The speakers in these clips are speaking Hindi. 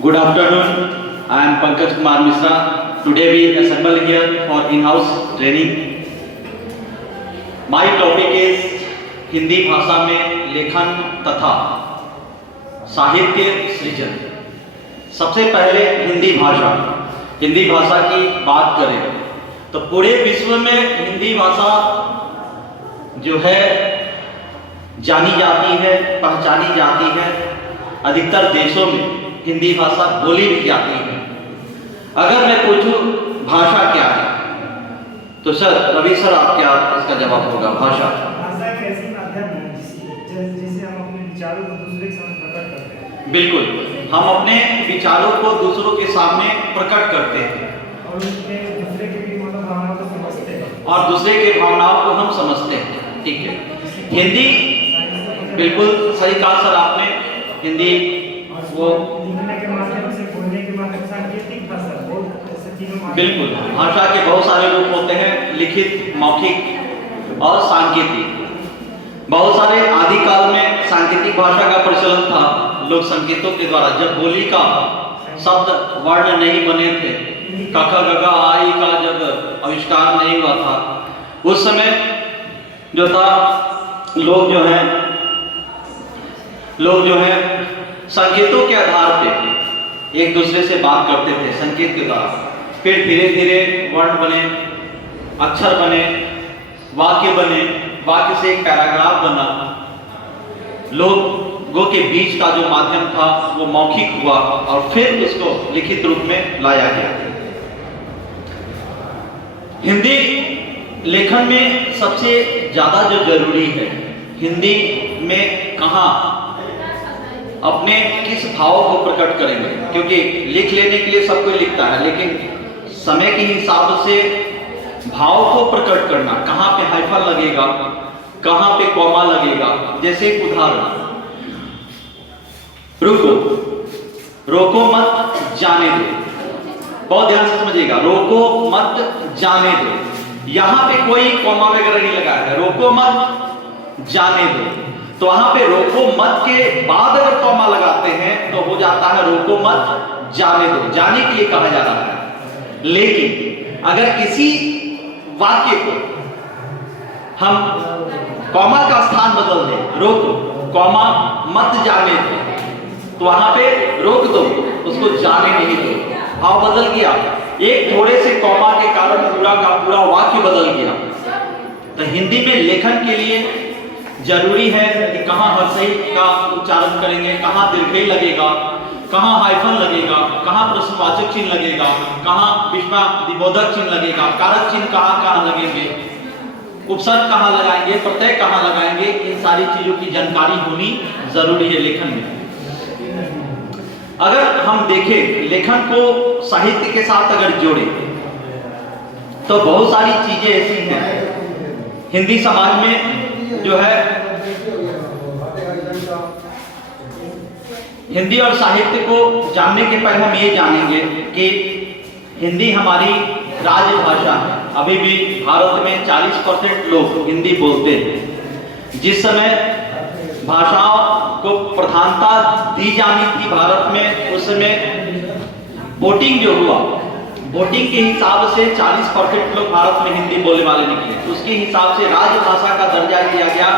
Good afternoon. I am Pankaj Kumar Misra. Today we assemble here for in-house training. My topic is Hindi भाषा में लेखन तथा साहित्य सृजन। सबसे पहले हिंदी भाषा की बात करें तो पूरे विश्व में हिंदी भाषा जो है जानी जाती है, पहचानी जाती है। अधिकतर देशों में हिंदी भाषा बोली भी जाती है। अगर मैं पूछूं भाषा क्या है तो सर रवि सर आप क्या इसका जवाब होगा? भाषा एक ऐसी माध्यम है जिसे हम अपने विचारों को दूसरे के सामने प्रकट करते हैं। बिल्कुल, हम अपने विचारों को दूसरों के सामने प्रकट करते हैं और दूसरे के भी भावनाओं को समझते हैं और दूसरे के भावनाओं को हम समझते हैं। ठीक है, हिंदी बिल्कुल सही कहा सर आपने। हिंदी वो लिखने के माध्यम से, बोलने के माध्यम से, सांकेतिक भाषा बहुत ऐसे तीनों बिल्कुल, भाषा के बहुत सारे रूप होते हैं, लिखित, मौखिक और सांकेतिक। बहुत सारे आदिकाल में सांकेतिक भाषा का प्रचलन था। लोग संकेतों के द्वारा, जब बोली का शब्द वर्ण नहीं बने थे, क ख ग घ आ ई का जब आविष्कार नहीं हुआ था, उस समय जो था लोग जो है संकेतों के आधार पे एक दूसरे से बात करते थे संकेत के द्वारा। फिर धीरे धीरे वर्ण बने, अक्षर बने, वाक्य बने, वाक्य से एक पैराग्राफ बना। लोगों के बीच का जो माध्यम था वो मौखिक हुआ और फिर उसको लिखित रूप में लाया गया। हिंदी लेखन में सबसे ज्यादा जो जरूरी है, हिंदी में कहाँ अपने किस भाव को प्रकट करेंगे, क्योंकि लिख लेने के लिए सब कोई लिखता है, लेकिन समय के हिसाब से भाव को प्रकट करना, कहाँ पे हाइफन लगेगा, कहाँ पे कॉमा लगेगा। जैसे एक उदाहरण, रोको मत जाने दो। बहुत ध्यान से समझिएगा, रोको मत जाने दो। यहाँ पे कोई कॉमा वगैरह नहीं लगा है, रोको मत जाने दो। तो वहां पे रोको मत के बाद अगर कॉमा लगाते हैं तो हो जाता है रोको मत जाने दो, जाने के लिए कहा जा रहा है। लेकिन अगर किसी वाक्य को हम कॉमा का स्थान बदल दें, रोको कॉमा मत जाने दो, तो वहां पे रोक दो, उसको जाने नहीं दो, भाव बदल गया। एक थोड़े से कॉमा के कारण पूरा का पूरा वाक्य बदल गया। तो हिंदी में लेखन के लिए जरूरी है कि कहाँ हर्षई का उच्चारण करेंगे, कहाँ दीर्घई लगेगा, कहाँ हाइफन लगेगा, कहाँ प्रश्नवाचक चिन्ह लगेगा, कहाँ विस्मयादिबोधक चिन्ह लगेगा, कारक चिन्ह कहाँ लगेंगे, उपसर्ग कहाँ लगाएंगे, प्रत्यय कहाँ लगाएंगे। इन सारी चीजों की जानकारी होनी जरूरी है लेखन में। अगर हम देखें लेखन को साहित्य के साथ अगर जोड़े तो बहुत सारी चीजें ऐसी हैं हिंदी समाज में जो है। हिंदी और साहित्य को जानने के पहले हम ये जानेंगे कि हिंदी हमारी राजभाषा है। अभी भी भारत में 40% लोग हिंदी बोलते हैं। जिस समय भाषाओं को प्रधानता दी जानी थी भारत में, उस समय वोटिंग जो हुआ, वोटिंग के हिसाब से 40% लोग भारत में हिंदी बोलने वाले निकले। उसके हिसाब से राजभाषा का दर्जा दिया गया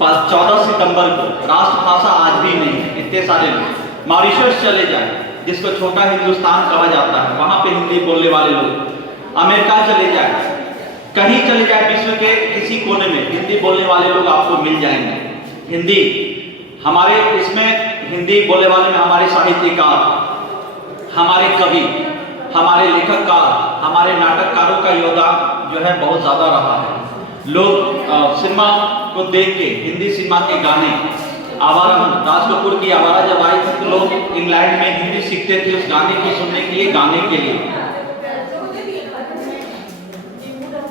14 सितंबर को। राष्ट्रभाषा आज भी नहीं है। इतने सारे लोग मॉरिशस चले जाए, जिसको छोटा हिंदुस्तान कहा जाता है, वहां पे हिंदी बोलने वाले लोग। अमेरिका चले जाए, कहीं चले जाए, विश्व के किसी कोने में हिंदी बोलने वाले लोग आपको मिल जाएंगे। हिंदी हमारे इसमें हिंदी बोलने वाले में हमारे साहित्यकार, हमारे कवि, हमारे लेखककार, हमारे नाटककारों का योगदान जो है बहुत ज्यादा रहा है। लोग सिनेमा को देख के, हिंदी सिनेमा के गाने, आवारा राज कपूर की आवारा जब आई थी तो लोग इंग्लैंड में हिंदी सीखते थे उस गाने को सुनने के लिए, गाने के लिए।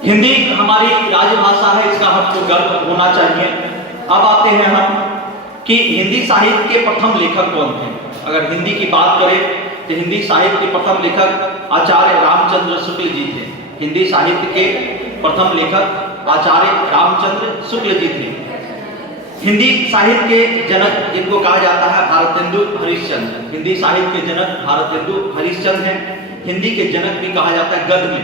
हिंदी हमारी राजभाषा है, इसका हमको गर्व होना चाहिए। अब आते हैं हम कि हिंदी साहित्य के प्रथम लेखक कौन थे। अगर हिंदी की बात करें तो हिंदी साहित्य के प्रथम लेखक आचार्य रामचंद्र शुक्ल जी थे। हिंदी साहित्य के प्रथम लेखक आचार्य रामचंद्र शुक्ल जी थे। हिंदी साहित्य के जनक जिनको कहा जाता है भारतेंदु हरिश्चंद्र, हिंदी साहित्य के जनक भारतेंदु हरिश्चंद्र हैं। हिंदी के जनक भी कहा जाता है गद्य में,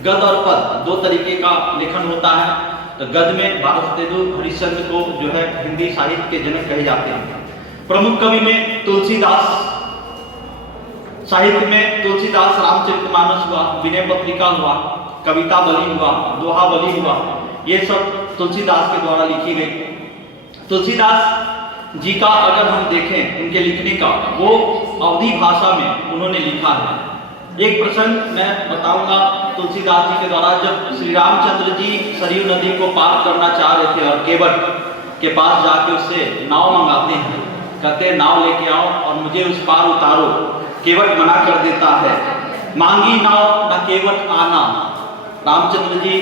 गद्य और पद्य दो तरीके का लेखन होता है। तो गद्य में भारतेंदु हरिश्चंद्र को जो है हिंदी साहित्य के जनक कहे जाते हैं। प्रमुख कवि में तुलसीदास, साहित्य में तुलसीदास रामचरितमानस हुआ, विनय पत्रिका हुआ, कवितावली हुआ, दोहावली हुआ, ये सब तुलसीदास के द्वारा लिखी गई। तुलसीदास जी का अगर हम देखें उनके लिखने का, वो अवधी भाषा में उन्होंने लिखा है। एक प्रसंग मैं बताऊंगा तुलसीदास जी के द्वारा। जब श्री रामचंद्र जी सरयू नदी को पार करना चाह रहे थे और केवट के पास जाके उससे नाव मंगाते हैं, कहते हैं नाव लेके आओ और मुझे उस पार उतारो। केवट मना कर देता है, मांगी नाव न केवट आना। रामचंद्र जी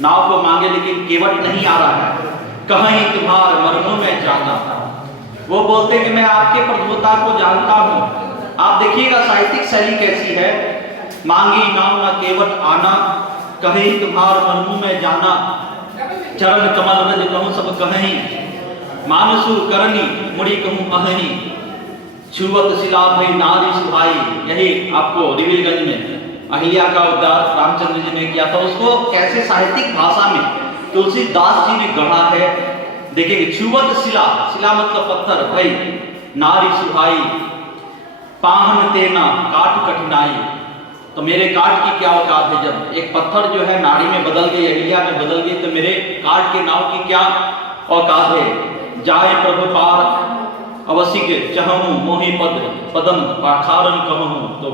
नाव को मांगे लेकिन केवट नहीं आ रहा है। कहीं तुम्हार मर्मों में जाना, वो बोलते कि मैं आपके प्रभुता को जानता हूं। आप देखिएगा साहित्यिक शैली कैसी है। मांगी नाव न केवट आना, कहीं तुम्हार मर्मों में जाना। चरण कमल रज कहूं सब कहीं, मानसु करनी मुड़ी कहूं अहि। छुवत शिला भई नारी सुहाई, यही आपको रिविलगंज में अहिल्या का उद्धार रामचंद्र जी ने किया था। उसको कैसे साहित्यिक भाषा में तुलसीदास जी ने गढ़ा है, देखिए। छुवत शिला, शिला मतलब पत्थर, भाई नारी सुहाई, पाहन तेना काट कठिनाई। तो मेरे काट की क्या औकात है। जब एक पत्थर जो है नारी में बदल गई, अहिल्या में बदल गई, तो मेरे काट के नाव की क्या औकात है। जाए प्रभु पार अवसिक चहूं, मोहि पद पदम पाखारन कहूं। तो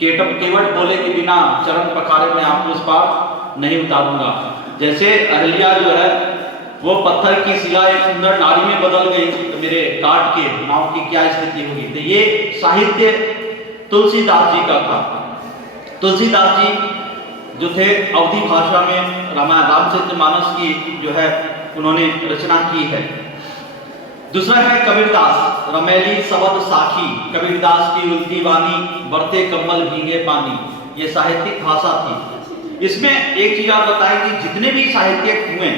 केवट बोले कि बिना चरण पखारे में आपको उस पार नहीं उतारूंगा। जैसे अहिल्या जो है वो पत्थर की शिला एक सुंदर नारी में बदल गई, तो मेरे काट के नाव की क्या स्थिति होगी। तो ये साहित्य तुलसीदास जी का था। तुलसीदास जी जो थे अवधी भाषा में रामचरितमानस की जो है उन्होंने रचना की है। दूसरा है कबीरदास, रमैली सबद साखी, कबीरदास की उल्टी वाणी, बरते कम्बल भींगे पानी। ये साहित्यिक भाषा थी। इसमें एक चीज आप बताएं कि जितने भी साहित्यक हुए,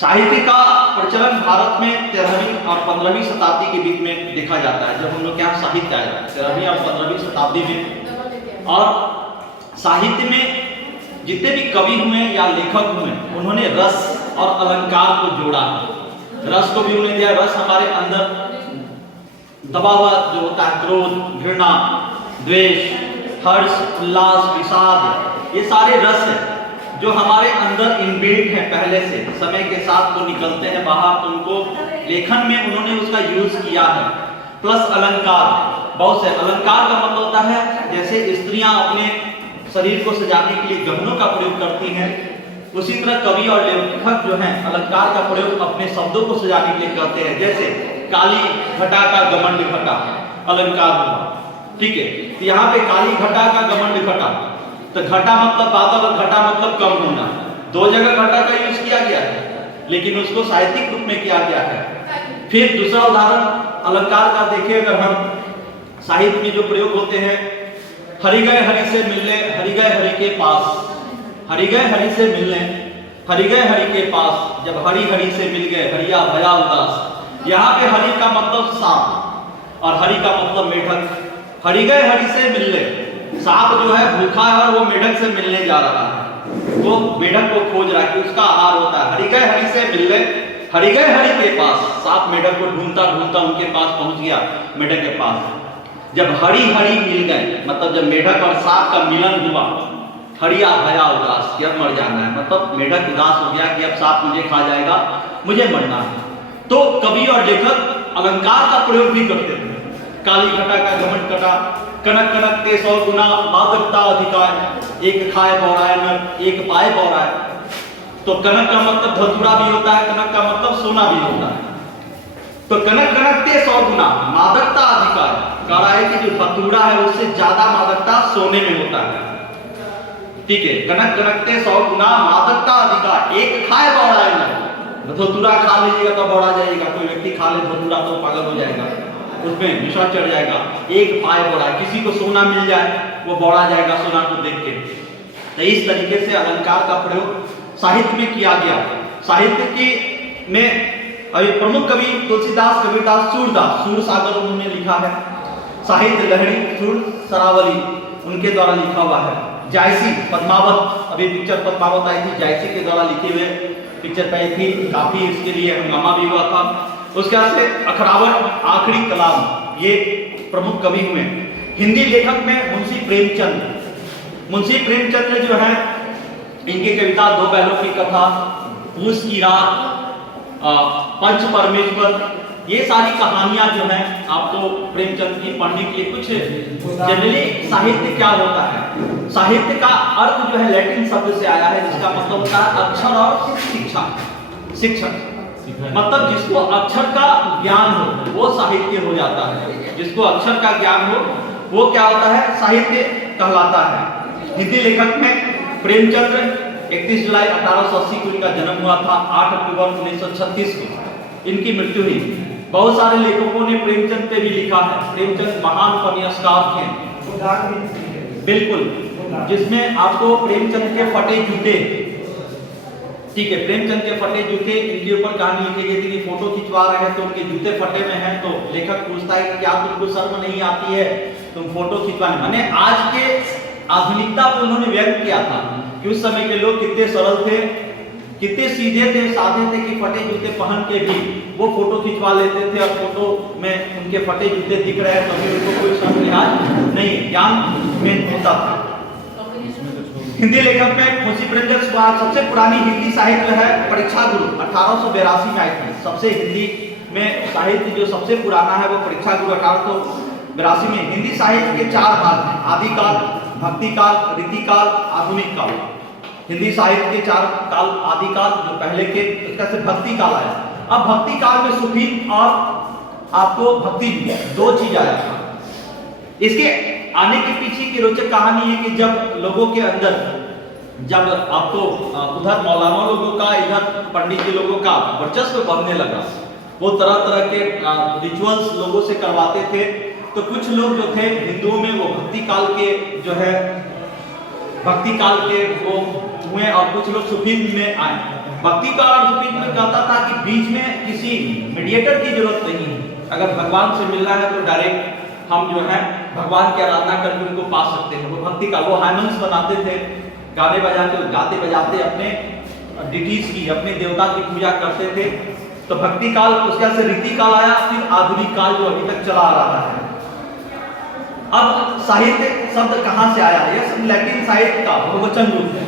साहित्य का प्रचलन भारत में 13वीं और 15वीं शताब्दी के बीच में देखा जाता है। जब हम लोग यहाँ साहित्य आया 13वीं और 15वीं शताब्दी में, और साहित्य में जितने भी कवि हुए या लेखक हुए, उन्होंने रस और अलंकार को जोड़ा है। रस को भी उन्होंने दिया। रस हमारे अंदर दबा हुआ जो होता है, क्रोध, घृणा, द्वेष, हर्ष, उल्लास, विषाद, ये सारे रस हैं जो हमारे अंदर इनबिल्ट हैं पहले से। समय के साथ तो निकलते हैं बाहर, तो उनको लेखन में उन्होंने उसका यूज किया है। प्लस अलंकार, बहुत से अलंकार का मतलब होता है जैसे स्त्रियां अपने शरीर को सजाने के लिए गहनों का प्रयोग करती हैं, उसी तरह कवि और लेखक जो हैं अलंकार का प्रयोग अपने शब्दों को सजाने के लिए करते हैं। जैसे काली घटा का घमंड घटा अलंकार हुआ, ठीक है। तो यहाँ पे काली घटा का घमंड घटा, तो घटा मतलब बादल और घटा मतलब कम होना। दो जगह घटा का यूज किया गया है, लेकिन उसको साहित्यिक रूप में किया गया है। फिर दूसरा उदाहरण अलंकार का देखिए, अगर हम साहित्य में जो प्रयोग होते हैं, हरि गए हरि से मिलने, हरि गए हरि के पास, हरि गए हरि से मिलने, हरि गए हरि के पास। जब हरि हरि से मिल गए, हरिया भया उदास। यहाँ पे हरि का मतलब सांप और हरि का मतलब मेढक। हरि गए हरि से मिलने, सांप जो है भूखा है और वो मेढक से मिलने जा रहा है, वो मेढक को खोज रहा है कि उसका आहार होता है। हरि गए हरि से मिलने, हरि गए हरि के पास। सांप मेढक को ढूंढता ढूंढता उनके पास पहुंच गया, मेढक के पास। जब हरि हरि मिल गए, मतलब जब मेढक और सांप का मिलन हुआ, हरिया भया उदास, कि अब मर जाना है, मतलब मेढक उदास हो गया कि अब सांप मुझे खा जाएगा, मुझे मरना है। तो कवि और लेखक अलंकार का प्रयोग भी करते थे। काली घटा का घमंड कटा, कनक कनक ते 100 गुना, मादकता अधिकार। एक खाए बौराए नर, एक पाए बौराए। तो कनक का मतलब धतूरा भी होता है, कनक का मतलब सोना भी होता है। तो कनक कनक ते 100 गुना, मादकता अधिकार। कह रहा है कि जो धतूरा है उससे ज्यादा मादकता सोने में होता है, ठीक है। कनक कनक ते 100 गुना, मादकता अधिकार। एक खाए बौराए नर, धतूरा खा लीजिएगा तो बौड़ा जाएगा। कोई व्यक्ति खा ले धतूरा तो पागल हो जाएगा, उसमें निशा चढ़ जाएगा। एक पाए बौड़ा, किसी को सोना मिल जाए वो बौड़ा जाएगा सोना को देख के। तो इस तरीके से अलंकार का प्रयोग साहित्य में किया गया। साहित्य की में अभी प्रमुख कवि तुलसीदास, कबीरदास, सूरदास, सूर सागर उन्होंने लिखा है। साहित्य लहरी, सूर सरावली उनके द्वारा लिखा हुआ है। जायसी, पद्मावत, अभी पिक्चर पद्मावत आई थी, जायसी के द्वारा लिखे हुए पिक्चर पे आई थी, काफी इसके लिए हंगामा भी हुआ था। उसके बाद से अखरावर, आखिरी कलाम, ये प्रमुख कवि हुए। हिंदी लेखक में मुंशी प्रेमचंद। मुंशी प्रेमचंद जो है, इनकी कविता दो बैलों की कथा, पूस की रात, पंच परमेश्वर, ये सारी कहानियां जो हैं आपको प्रेमचंद की पढ़ने के लिए कुछ जनरली साहित्य क्या होता है। साहित्य का अर्थ जो है लैटिन शब्द से आया है, जिसका मतलब होता है अक्षर और शिक्षा। शिक्षक मतलब जिसको अक्षर का ज्ञान हो वो साहित्य हो जाता है। जिसको अक्षर का ज्ञान हो वो क्या होता है, साहित्य कहलाता है। हिंदी लेखक में प्रेमचंद 31 जुलाई 1880 को इनका जन्म हुआ था। 8 अक्टूबर 1936 को इनकी मृत्यु हुई। बहुत सारे लेखकों ने प्रेमचंद पे भी लिखा है। प्रेमचंद महान उपन्यासकार थे, बिल्कुल, जिसमें आपको प्रेमचंद के फटे जूते, ठीक है, प्रेमचंद के फटे जूते, इनके ऊपर कहानी लिखी गई थी कि फोटो खिंचवा रहे हैं तो उनके जूते फटे में हैं, तो लेखक पूछता है कि क्या तुमको शर्म नहीं आती है तुम फोटो खिंचवाने। माने आज के आधुनिकता को उन्होंने व्यक्त किया था कि उस समय के लोग कितने सरल थे, कितने सीधे थे, साधे थे कि फटे जूते पहन के भी वो फोटो खिंचवा लेते थे और फोटो में उनके फटे जूते दिख रहे हैं तो फिर उनको कोई शर्म लिहाज नहीं, ज्ञान में होता था। हिंदी लेखक में मुंशी प्रेमचंद सबसे पुरानी हिंदी साहित्य है परीक्षा गुरु 1882 में आई थी। सबसे हिंदी में साहित्य जो सबसे पुराना है वो परीक्षा गुरु 1882 में। हिंदी साहित्य के 4 भाग हैं, आदिकाल, भक्तिकाल, रीतिकाल, आधुनिक काल। हिंदी साहित्य के 4 काल, आदिकाल जो पहले के, उसका से भक्ति काल आया। अब भक्ति काल में सूफी और आपको भक्ति 2 चीज आया था। इसके आने के पीछे की रोचक कहानी है कि जब लोगों के अंदर, जब आपको उधर मौलाना लोगों का, इधर पंडित जी लोगों का वर्चस्व बढ़ने लगा, वो तरह तरह के रिचुअल्स लोगों से करवाते थे, तो कुछ लोग जो थे हिंदुओं में वो भक्ति काल के जो है, भक्ति काल के वो हुए और कुछ लोग सूफीज़्म में आए। भक्ति काल और सूफीज़्म में कहता था कि बीच में किसी मीडिएटर की जरूरत नहीं है। अगर भगवान से मिलना है तो डायरेक्ट हम जो है भगवान की आराधना करके उनको पा सकते हैं। वो भक्ति काल, वो हाइमन्स बनाते थे, गाने बजाते, गाते बजाते अपने डिटीज की, अपने देवता की पूजा करते थे। तो भक्ति काल, उसके बाद से रीति काल आया, फिर आधुनिक काल जो अभी तक चला आ रहा है। अब साहित्य शब्द कहाँ से आया? यह सब लैटिन साहित्य का बहुवचन रूप है।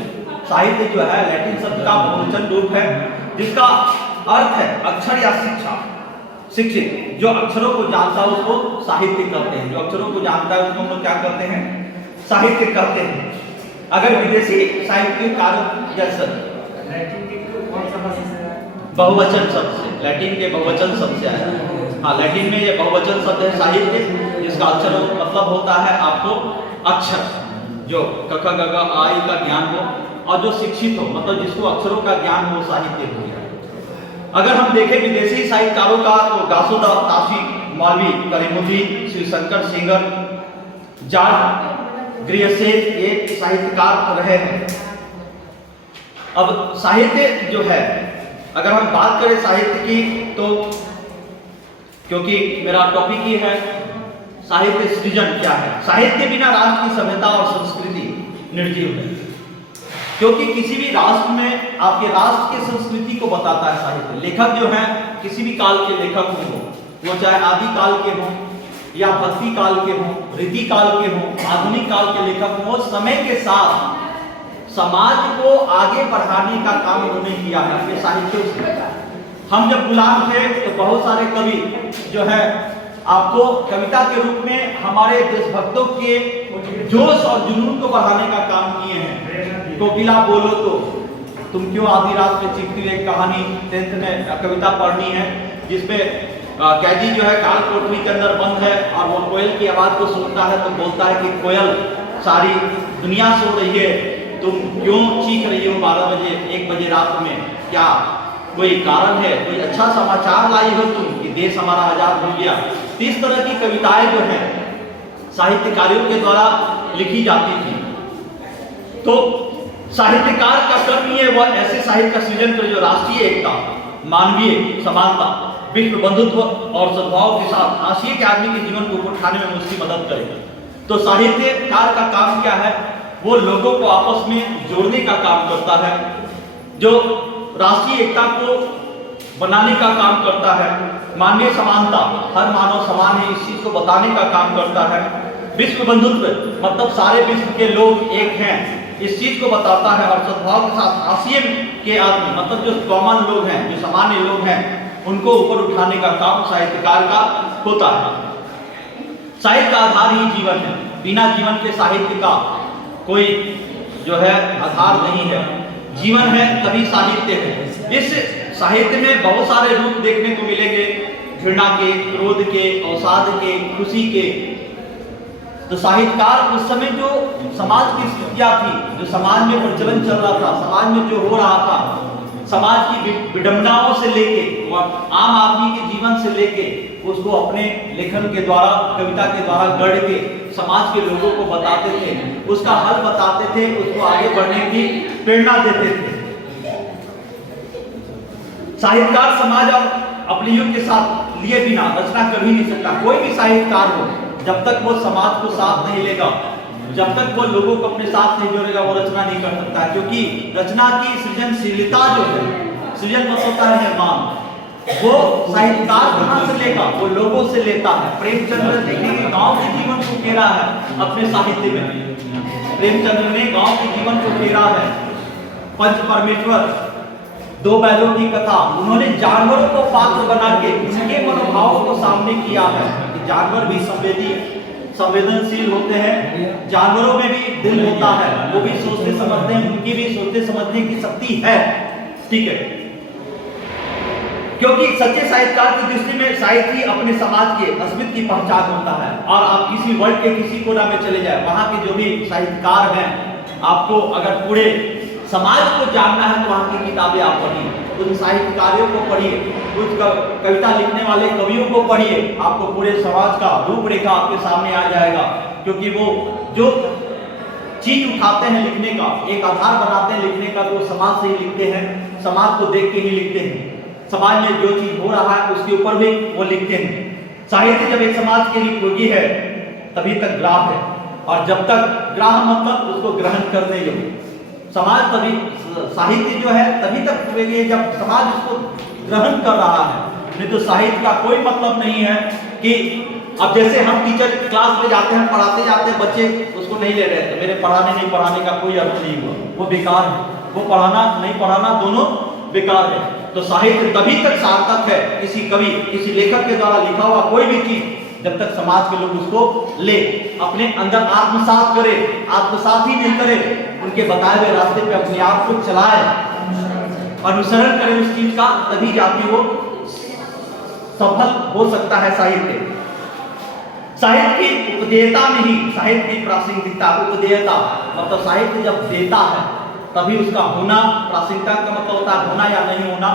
साहित्य जो है लैटिन शब्द का बहुवचन रूप है, जिसका अर्थ है अक्षर या शिक्षा, शिक्षित। जो अक्षरों को जानता है उसको साहित्य कहते हैं। जो अक्षरों को जानता है उसको हम लोग क्या करते हैं? साहित्य कहते हैं। अगर विदेशी साहित्यकार जैसे बहुवचन शब्द से, लैटिन के बहुवचन शब्द से आया है। हाँ, लैटिन में ये बहुवचन शब्द है साहित्य, जिसका अक्षर मतलब होता है आपको अक्षर, जो क ख ग घ आ ई का ज्ञान हो, और जो शिक्षित हो मतलब जिसको अक्षरों का ज्ञान हो साहित्य हो गया। अगर हम देखें विदेशी साहित्यकारों का तो दासोदास तासी, मौलवी करीमुद्दीन, श्री शंकर सिंगर, जॉर्ज ग्रियसेन, ये साहित्यकार रहे हैं। अब साहित्य जो है, अगर हम बात करें साहित्य की, तो क्योंकि मेरा टॉपिक ही है साहित्य सृजन क्या है। साहित्य बिना राष्ट्र की सभ्यता और संस्कृति निर्जीव है, क्योंकि किसी भी राष्ट्र में आपके राष्ट्र की संस्कृति को बताता है साहित्य। लेखक जो है किसी भी काल के लेखक हो, वो चाहे आदि काल के हों या भक्ति काल के हों, रीति काल के हों, आधुनिक काल के लेखक हों, समय के साथ समाज को आगे बढ़ाने का काम उन्होंने किया है अपने साहित्यों से। हम जब गुलाम थे तो बहुत सारे कवि जो है आपको कविता के रूप में हमारे देशभक्तों के जोश और जुनून को बढ़ाने का काम किए हैं। कोकिला बोलो तो तुम क्यों आधी रात में चीखती, एक कहानी 10th में कविता पढ़नी है, जिसमें कैदी जो है काल कोठरी के अंदर बंद है और वो कोयल की आवाज को सुनता है तो बोलता है कि कोयल सारी दुनिया सो रही है, तुम क्यों चीख रही हो 12 बजे 1 बजे रात में? क्या कोई कारण है? कोई अच्छा समाचार लाई हो तुम कि देश हमारा आजाद हो गया? इस तरह की कविताएं जो है साहित्यकारों के द्वारा लिखी जाती थी। तो साहित्यकार का कर्म ही है वह ऐसे साहित्य का सृजन करे जो राष्ट्रीय एकता, मानवीय समानता, विश्व बंधुत्व और सद्भाव के साथ हाशिए के आदमी के जीवन को उठाने में उसकी मदद करे। तो साहित्यकार का काम क्या है? वो लोगों को आपस में जोड़ने का काम करता है, जो राष्ट्रीय एकता को बनाने का काम करता है, मानवीय समानता, हर मानव समान है, इस चीज को बताने का काम करता है, विश्व बंधुत्व मतलब सारे विश्व के लोग एक हैं, इस चीज को बताता है, और सद्भाव के साथ हाशिए के आदमी मतलब जो कॉमन लोग हैं, जो सामान्य लोग हैं, उनको ऊपर उठाने का काम साहित्यकार का होता है। साहित्य का आधार ही जीवन है, बिना जीवन के साहित्य का कोई जो है आधार नहीं है। जीवन है तभी साहित्य है। इस साहित्य में बहुत सारे रूप देखने को मिलेंगे, घृणा के, क्रोध के, अवसाद के, खुशी के। तो साहित्यकार उस समय जो समाज की स्थितियां थी, जो समाज में प्रचलन चल रहा था, समाज में जो हो रहा था, समाज की विडंबनाओं से लेके आम आदमी के जीवन से लेके उसको अपने लेखन के द्वारा, कविता के द्वारा गढ़ के समाज के लोगों को बताते थे, उसका हल बताते थे, उसको आगे बढ़ने की प्रेरणा देते थे। साहित्यकार समाज और अपने युग के साथ लिए बिना रचना कर ही नहीं सकता। कोई भी साहित्यकार हो, जब तक वो समाज को साथ नहीं लेगा, जब तक वो लोगों को अपने साथ नहीं जोड़ेगा, वो रचना नहीं कर सकता। क्योंकि रचना की सृजनशीलता जो है, सृजन मत होता है निर्माण, वो साहित्यकार कहाँ से लेगा? वो लोगों से लेता है। प्रेमचंद्र देखेंगे गांव के जीवन को घेरा है अपने साहित्य में। प्रेमचंद्र ने गांव के जीवन को घेरा है। पंच परमेश्वर, दो बैलों की कथा, उन्होंने जानवरों को पात्र बना के उनके मनोभावों को सामने किया है कि जानवर भी संवेदनशील होते हैं, जानवरों में भी दिल होता है, वो भी सोचते समझते हैं, उनकी भी सोचते समझने की शक्ति है। ठीक है, क्योंकि सच्चे साहित्यकार की दृष्टि में साहित्य ही अपने समाज के अस्मिता की पहचान होता है। और आप किसी वर्ल्ड के किसी कोना में चले जाए, वहां के जो भी साहित्यकार हैं, आपको अगर पूरे समाज को जानना है तो वहां की किताबें आप पढ़िए, उन साहित्यकारों को पढ़िए, कुछ कविता लिखने वाले कवियों को पढ़िए, आपको पूरे समाज का रूपरेखा आपके सामने आ जाएगा। क्योंकि वो जो चीज उठाते हैं लिखने का, एक आधार बनाते हैं लिखने का, तो समाज से ही लिखते हैं, समाज को देख के ही लिखते हैं। समाज में जो चीज हो रहा है उसके ऊपर भी वो लिखते हैं। साहित्य जब एक समाज के लिए उपयोगी है तभी तक ग्राह है, और जब तक ग्राह मतलब उसको ग्रहण करने योग्य समाज, तभी साहित्य जो है तभी तक उपयोगी है जब समाज उसको ग्रहण कर रहा है। नहीं तो साहित्य का कोई मतलब नहीं है कि अब जैसे हम टीचर क्लास में जाते हैं, पढ़ाते जाते हैं, बच्चे उसको नहीं ले रहे, तो मेरे पढ़ाने नहीं पढ़ाने का कोई अर्थ नहीं हुआ, वो बेकार है। वो पढ़ाना नहीं पढ़ाना दोनों बेकार है। तो साहित्य तभी तक सार्थक है, किसी कवि, किसी लेखक के द्वारा लिखा हुआ कोई भी चीज, जब तक समाज के लोग उसको ले, अपने अंदर आत्मसात करे, आत्मसात ही नहीं करे, उनके बताए हुए रास्ते पे अपने आप को चलाए, अनुसरण करे उस चीज का, तभी जाके वो सफल हो सकता है। साहित्य की उपदेयता में ही साहित्य की प्रासंगिकता, उपदेयता मतलब साहित्य जब देता है तभी उसका होना, प्रासंगिकता का मतलब होता है होना या नहीं होना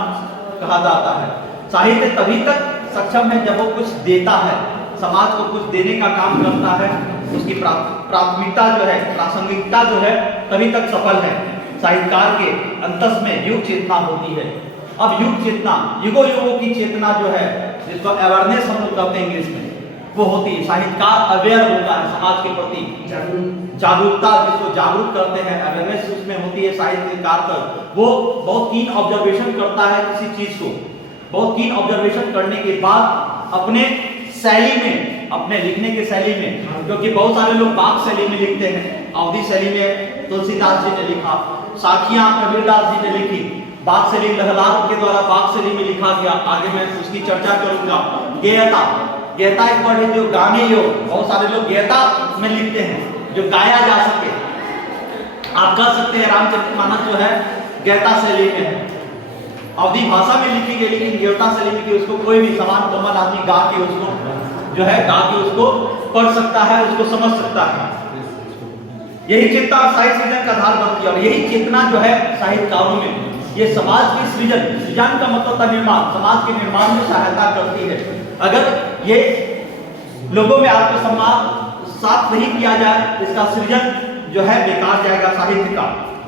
कहा जाता है। साहित्य तभी तक सक्षम है जब वो कुछ देता है, समाज को कुछ देने का काम करता है, उसकी प्राथमिकता जो है, प्रासंगिकता जो है, तभी तक सफल है। साहित्यकार के अंतस में युग चेतना होती है। अब युग चेतना, युगों युगों की चेतना जो है, जिसको अवेयरनेस हम लोग कहते हैं इंग्लिश में, वो होती है। साहित्यकार अवेयर होता है समाज के प्रति, जागरूकता, जिसको जागरूक करते हैं, अवेयरनेस उसमें होती है साहित्यकार का। वो बहुत कीन ऑब्जर्वेशन करता है किसी चीज को, बहुत कीन ऑब्जर्वेशन करने के बाद अपने शैली में, अपने लिखने के शैली में, क्योंकि बहुत सारे लोग बाग शैली में लिखते हैं, अवधी शैली में तुलसीदास जी ने लिखा, साखियां कबीरदास जी ने लिखी, बाग शैली लहलाद के द्वारा बाग शैली में लिखा गया, आगे मैं उसकी चर्चा करूंगा। गेयता, गेयता एक वर्ड है जो गाने योग, बहुत सारे लोग गेयता में लिखते हैं, जो गाया जा सके। आप कह सकते हैं रामचरितमानस जो है गेयता शैली में है, अवधी भाषा में लिखी गई, लेकिन गेयता शैली में उसको कोई भी समान कोमल आदमी गा के उसको जो है गा के उसको पढ़ सकता है, उसको समझ सकता है। यही चेतना साहित्य सृजन का आधार बनती है, और यही चेतना जो है साहित्यकारों में, ये समाज की सृजन का मतलब था निर्माण, समाज के निर्माण में सहायता करती है। अगर ये लोगों में आत्मसम्मान साथ नहीं किया जाए, इसका सृजन जो है बेकार जाएगा। साहित्य का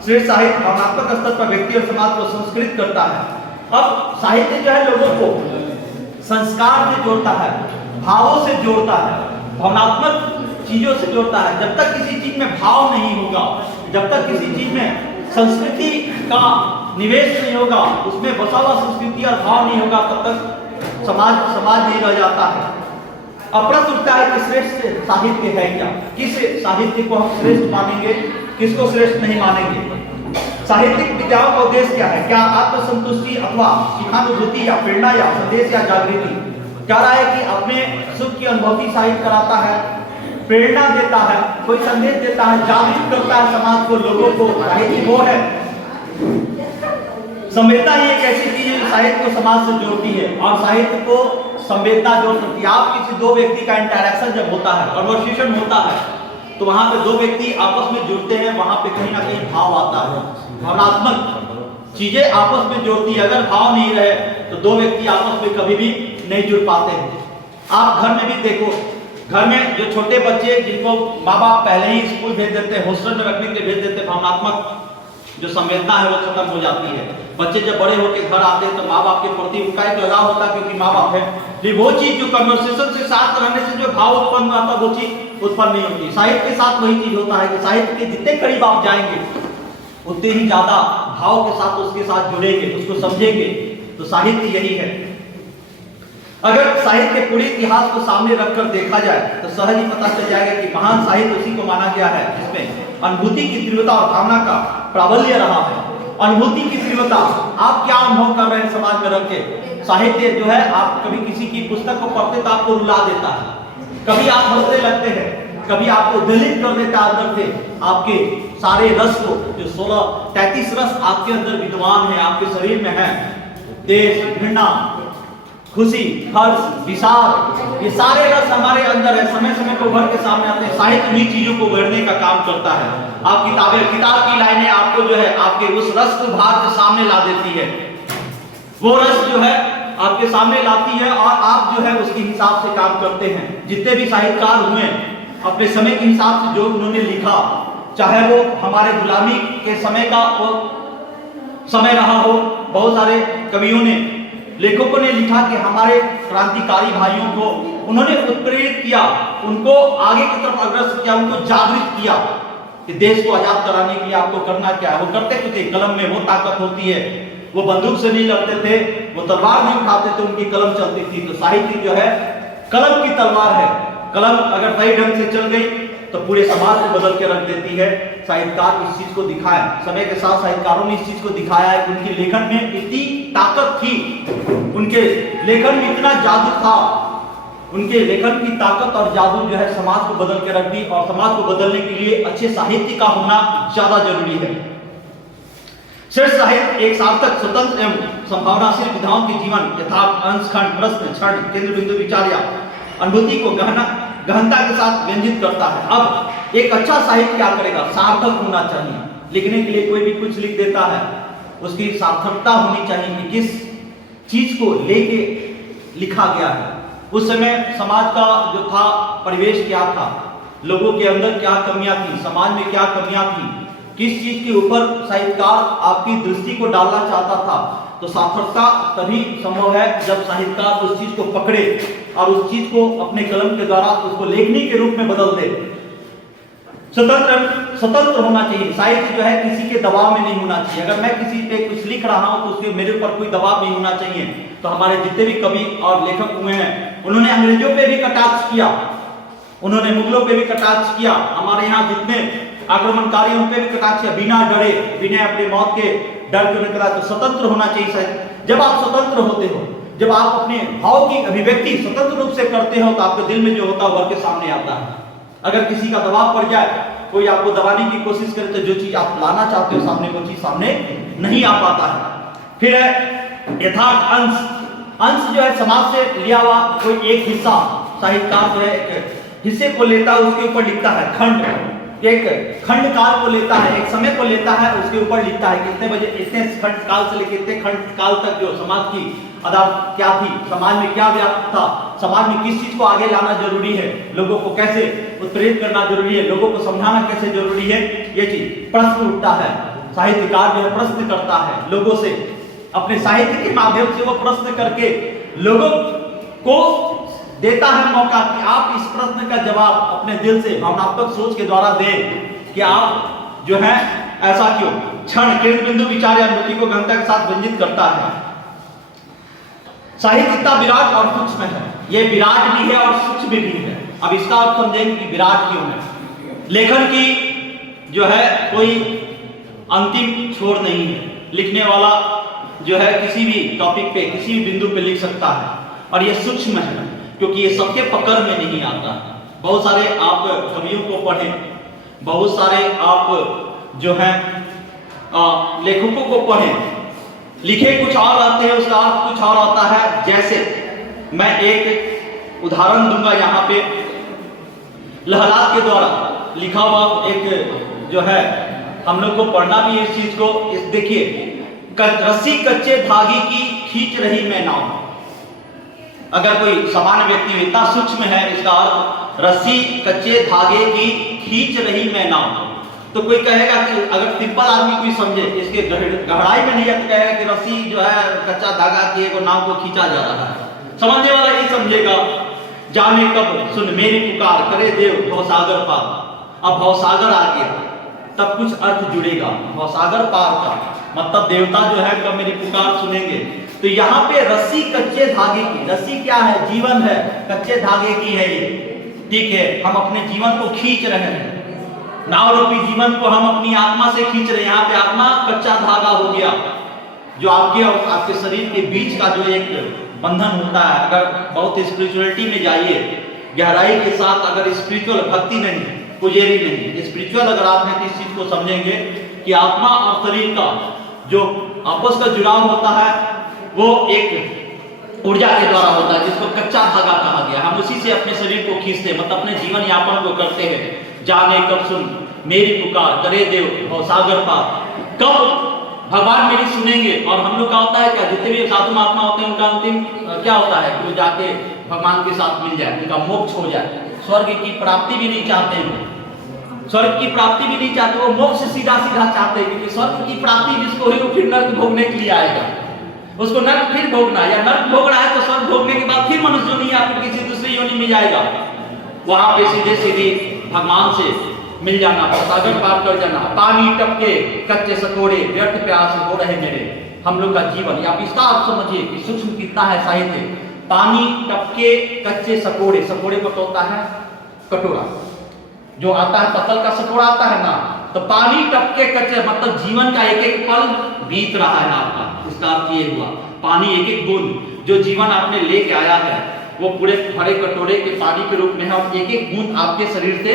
श्रेष्ठ साहित्य भावनात्मक स्तर पर व्यक्ति और समाज को संस्कृत करता है, अब साहित्य जो है लोगों को संस्कार से जोड़ता है, भावों से जोड़ता है, भावनात्मक चीजों से जोड़ता है। जब तक किसी चीज में भाव नहीं होगा, जब तक किसी चीज में संस्कृति का निवेश नहीं होगा, उसमें बसा हुआ संस्कृति और भाव नहीं होगा, तब तक समाज नहीं रह जाता है। अब प्रश्न उठता है कि श्रेष्ठ साहित्य है क्या? किस साहित्य को हम श्रेष्ठ मानेंगे, किसको श्रेष्ठ नहीं मानेंगे? साहित्यिक विद्याओं का उद्देश्य क्या है? क्या आत्मसंतुष्टि अथवा सुखानुभूति या प्रेरणा या संदेश या जागृति? कह रहा है कि अपने सुख की अनुभूति साहित्य कराता है, प्रेरणा देता है, कोई संदेश देता है, जागृत करता है समाज को, लोगों को। साहित्य वो है, संवेदना ही एक ऐसी चीज है जो साहित्य को समाज से जोड़ती है, और साहित्य को संवेदना जोड़ सकती है। आप किसी दो व्यक्ति का इंटरेक्शन जब होता है, कन्वर्सेशन होता है, तो वहां पे दो व्यक्ति आपस में जुड़ते हैं, वहां पे कहीं ना कहीं भाव आता है, भावनात्मक चीजें आपस में जोड़ती है। अगर भाव नहीं रहे तो दो व्यक्ति आपस में कभी भी नहीं जुड़ पाते हैं। आप घर में भी देखो, घर में जो छोटे बच्चे जिनको माँ बाप पहले ही स्कूल भेज देते हैं, हॉस्टल में रखने के लिए भेज देते हैं, भावनात्मक जो संवेदना है वो खत्म हो जाती है। बच्चे जब बड़े होकर घर आते हैं तो माँ बाप के प्रति उनका एक लगाव होता है, क्योंकि माँ बाप है। लेकिन वो चीज जो कन्वर्सेशन से साथ रहने से जो भाव उत्पन्न होता है, वो चीज उत्पन्न नहीं होती। साहित्य के साथ वही चीज होता है कि साहित्य के जितने करीब आप जाएंगे उतने ही ज्यादा भाव के साथ उसके साथ जुड़ेंगे, उसको समझेंगे। तो साहित्य यही है। अगर साहित्य के पूरे इतिहास को सामने रखकर देखा जाए तो सहज ही पता चल जाएगा कि महान साहित्य उसी को माना गया है जिसमें अनुभूति की तीव्रता और भावना का प्राबल्य रहा है। अनुभूति की तीव्रता, आप क्या अनुभव कर रहे हैं समाज में रख के। साहित्य जो है, आप कभी किसी की पुस्तक को पढ़ते तो आपको रुला देता है, कभी आप हंसने लगते हैं, कभी आपको दलित कर देता है अंदर से। आपके सारे रस को, जो 33 रस आपके अंदर विद्वान है, आपके शरीर में है, देश, घृणा, खुशी, हर्ष, विषाद, ये सारे रस हमारे अंदर है, समय समय पर उभर के सामने आते हैं। साहित्य उन्हीं चीजों को उभरने का काम करता है। आप किताब की लाइनें आपको जो है आपके उस रस को भार के सामने ला देती है, वो रस जो है आपके सामने लाती है, और आप जो है उसके हिसाब से काम करते हैं। जितने भी साहित्यकार हुए अपने समय के हिसाब से जो उन्होंने लिखा, चाहे वो हमारे गुलामी के समय का वो समय रहा हो, बहुत सारे कवियों ने, लेखकों ने लिखा कि हमारे क्रांतिकारी भाइयों को उन्होंने उत्प्रेरित किया, उनको आगे की तरफ अग्रसर किया, उनको जागृत किया कि देश को आजाद कराने के लिए आपको करना क्या है। वो करते क्यों थे? कलम में वो ताकत होती है। वो बंदूक से नहीं लड़ते थे, वो तलवार नहीं उठाते थे, उनकी कलम चलती थी। तो साहित्य जो है कलम की तलवार है। कलम अगर सही ढंग से चल गई तो पूरे समाज को बदल के रख देती है। साहित्यकार इस चीज को दिखाए, समय के साथ साहित्यकारों ने इस चीज को दिखाया है कि उनकी लेखन में इतनी ताकत थी, उनके लेखन में इतना जादू था, उनके लेखन की ताकत और जादू जो है समाज को बदल के रख दी। और समाज को बदलने के लिए अच्छे साहित्य का होना ज्यादा जरूरी है। श्रेष्ठ साहित्य एक सार्थक, स्वतंत्र एवं संभावनाशील विधाओं के जीवन, यथार्थ, अंश, खंड, प्रश्न, क्षण, केंद्र बिंदु, विचार या अनुभूति को गहनता के साथ व्यंजित करता है। अब एक अच्छा साहित्य क्या करेगा? सार्थक होना चाहिए। लिखने के लिए कोई भी कुछ लिख देता है, उसकी सार्थकता होनी चाहिए कि किस चीज को लेके लिखा गया है। उस समय समाज का जो था परिवेश क्या था, लोगों के अंदर क्या कमियां थी, समाज में क्या कमियां थी, किस चीज के ऊपर साहित्यकार आपकी दृष्टि को डालना चाहता था। तो सार्थकता तभी संभव है जब साहित्यकार उस चीज को पकड़े और उस चीज को अपने कलम के द्वारा उसको लेखनी के रूप में बदल दे। स्वतंत्र होना चाहिए। साहित्य जो है किसी के दबाव में नहीं होना चाहिए। अगर मैं किसी पे कुछ लिख रहा हूं तो उसके मेरे ऊपर कोई दबाव नहीं होना चाहिए। तो हमारे जितने भी कवि और लेखक हुए हैं, उन्होंने अंग्रेजों पे भी कटाक्ष किया, उन्होंने मुगलों पे भी कटाक्ष किया, हमारे यहाँ जितने आक्रमणकारी उन पे भी कटाक्ष किया, बिना डरे, बिना अपने मौत के डर के उन्हें कहा। तो स्वतंत्र होना चाहिए। जब आप स्वतंत्र होते हो, जब आप अपने भाव की अभिव्यक्ति स्वतंत्र रूप से करते हो, तो आपके दिल में जो होता है उभर के सामने आता है। अगर किसी का दबाव पड़ जाए, कोई आपको दबाने की कोशिश करे, तो जो चीज आप लाना चाहते हो सामने, वो चीज सामने नहीं आ पाता है। फिर है यथार्थ, अंश। अंश जो है समाज से लिया हुआ कोई एक हिस्सा, साहित्यकार जो है एक हिस्से को लेता है, उसके ऊपर लिखता है। खंड, एक खंड काल को लेता है, एक समय को लेता है, उसके ऊपर लिखता है कि इतने बजे, इतने खंड काल से लेकर इतने खंड काल तक जो समाज की अदालत क्या थी, समाज में क्या व्याप्त था, समाज में किस चीज को आगे लाना जरूरी है, लोगों को कैसे उत्प्रेरित करना जरूरी है, लोगों को समझाना कैसे जरूरी है, ये चीज प्रश्न उठता है। साहित्यकार जो है प्रश्न करता है लोगों से अपने साहित्य के माध्यम से वो प्रश्न करके लोगों को देता है मौका कि आप इस प्रश्न का जवाब अपने दिल से भावनात्मक सोच के द्वारा दें कि आप जो है ऐसा क्यों। क्षण केंद्र बिंदु विचार या अनुभूति को गहनता के साथ व्यंजित करता है। साहित्य इतना विराट और सूक्ष्म है, ये विराट भी है और सूक्ष्म भी है। अब इसका अर्थ समझेंगे कि विराट क्यों है। लेखन की जो है कोई अंतिम छोर नहीं है, लिखने वाला जो है किसी भी टॉपिक पे किसी भी बिंदु पे लिख सकता है, और ये सूक्ष्म है क्योंकि ये सबके पकड़ में नहीं आता। बहुत सारे आप कवियों को पढ़ें, बहुत सारे आप जो है लेखकों को पढ़ें, लिखे कुछ और आते हैं, उसका अर्थ कुछ और आता है। जैसे मैं एक उदाहरण दूंगा यहाँ पे, लहलाद के द्वारा लिखा हुआ एक जो है, हम लोग को पढ़ना भी इस चीज को। इस देखिए, रस्सी कच्चे धागे की खींच रही मैं नाव। अगर कोई सामान्य व्यक्ति इतना सूक्ष्म है, इसका अर्थ रस्सी कच्चे धागे की खींच रही मैं नाव। तो कोई कहेगा कि अगर सिंपल आदमी कोई समझे, इसके गहराई में नहीं है, तो कहेगा कि रस्सी जो है कच्चा धागा की एक नाव को खींचा जा रहा है। समझने वाला ये समझेगा, जाने कब सुन मेरी पुकार करे देव भवसागर पार। अब भवसागर आ गया तब कुछ अर्थ जुड़ेगा भवसागर पार का, मतलब देवता जो है कब मेरी पुकार सुनेंगे। तो यहाँ पे रस्सी कच्चे धागे की, रस्सी क्या है? जीवन है, कच्चे धागे की है ये, ठीक है। हम अपने जीवन को खींच रहे हैं, नाव रूपी जीवन को हम अपनी आत्मा से खींच रहे हैं। यहाँ पे आत्मा कच्चा धागा हो गया, जो आपके और आपके शरीर के बीच का जो एक बंधन होता है। अगर बहुत स्पिरिचुअलिटी में जाइए, गहराई के साथ, अगर स्पिरिचुअल भक्ति नहीं, पुजेरी नहीं, स्पिरिचुअल अगर आप हैं तो इस चीज को समझेंगे कि आत्मा और शरीर का जो आपस का जुड़ाव होता है वो एक ऊर्जा के द्वारा होता है, जिसको कच्चा धागा कहा गया। हम उसी से अपने शरीर को खींचते हैं, मतलब अपने जीवन यापन को करते हैं। जाने कब सुन मेरी पुकार करे देव भवसागर पार। कब भगवान मेरी सुनेंगे? और हम लोग का होता है क्या, जितने भी साधु महात्मा होते हैं उनका अंतिम क्या होता है कि वो जाके भगवान के साथ मिल जाए, उनका मोक्ष हो जाए। स्वर्ग की प्राप्ति भी नहीं चाहते हैं, स्वर्ग की प्राप्ति भी नहीं चाहते, वो मोक्ष सीधा सीधा चाहते हैं। क्योंकि स्वर्ग की प्राप्ति जिसको है वो फिर नर्क भोगने के लिए आएगा, उसको नर्क फिर भोगना, या नर्क भोग रहा है तो स्वर्ग भोगने के बाद फिर मनुष्य योनि या फिर किसी दूसरी योनि में जाएगा। वहां पे सीधे सीधे भगवान से मिल जाना, सागर पार कर जाना। पानी टपके कच्चे सकोड़े व्यर्थ प्यास हो रहे मेरे। हम लोग का जीवन, आप इसका आप समझिए कि सूक्ष्म कितना है साहित्य। पानी टपके कच्चे सकोड़े, सकोड़े को होता है कटोरा, जो आता है पत्तल का सकोड़ा आता है ना, तो पानी टपके कच्चे मतलब जीवन का एक एक पल बीत रहा है आपका। इसका अर्थ ये हुआ, पानी एक एक बूंद जो जीवन आपने लेके आया है वो पूरे भरे कटोरे के पानी के रूप में है, और एक एक बूंद आपके शरीर से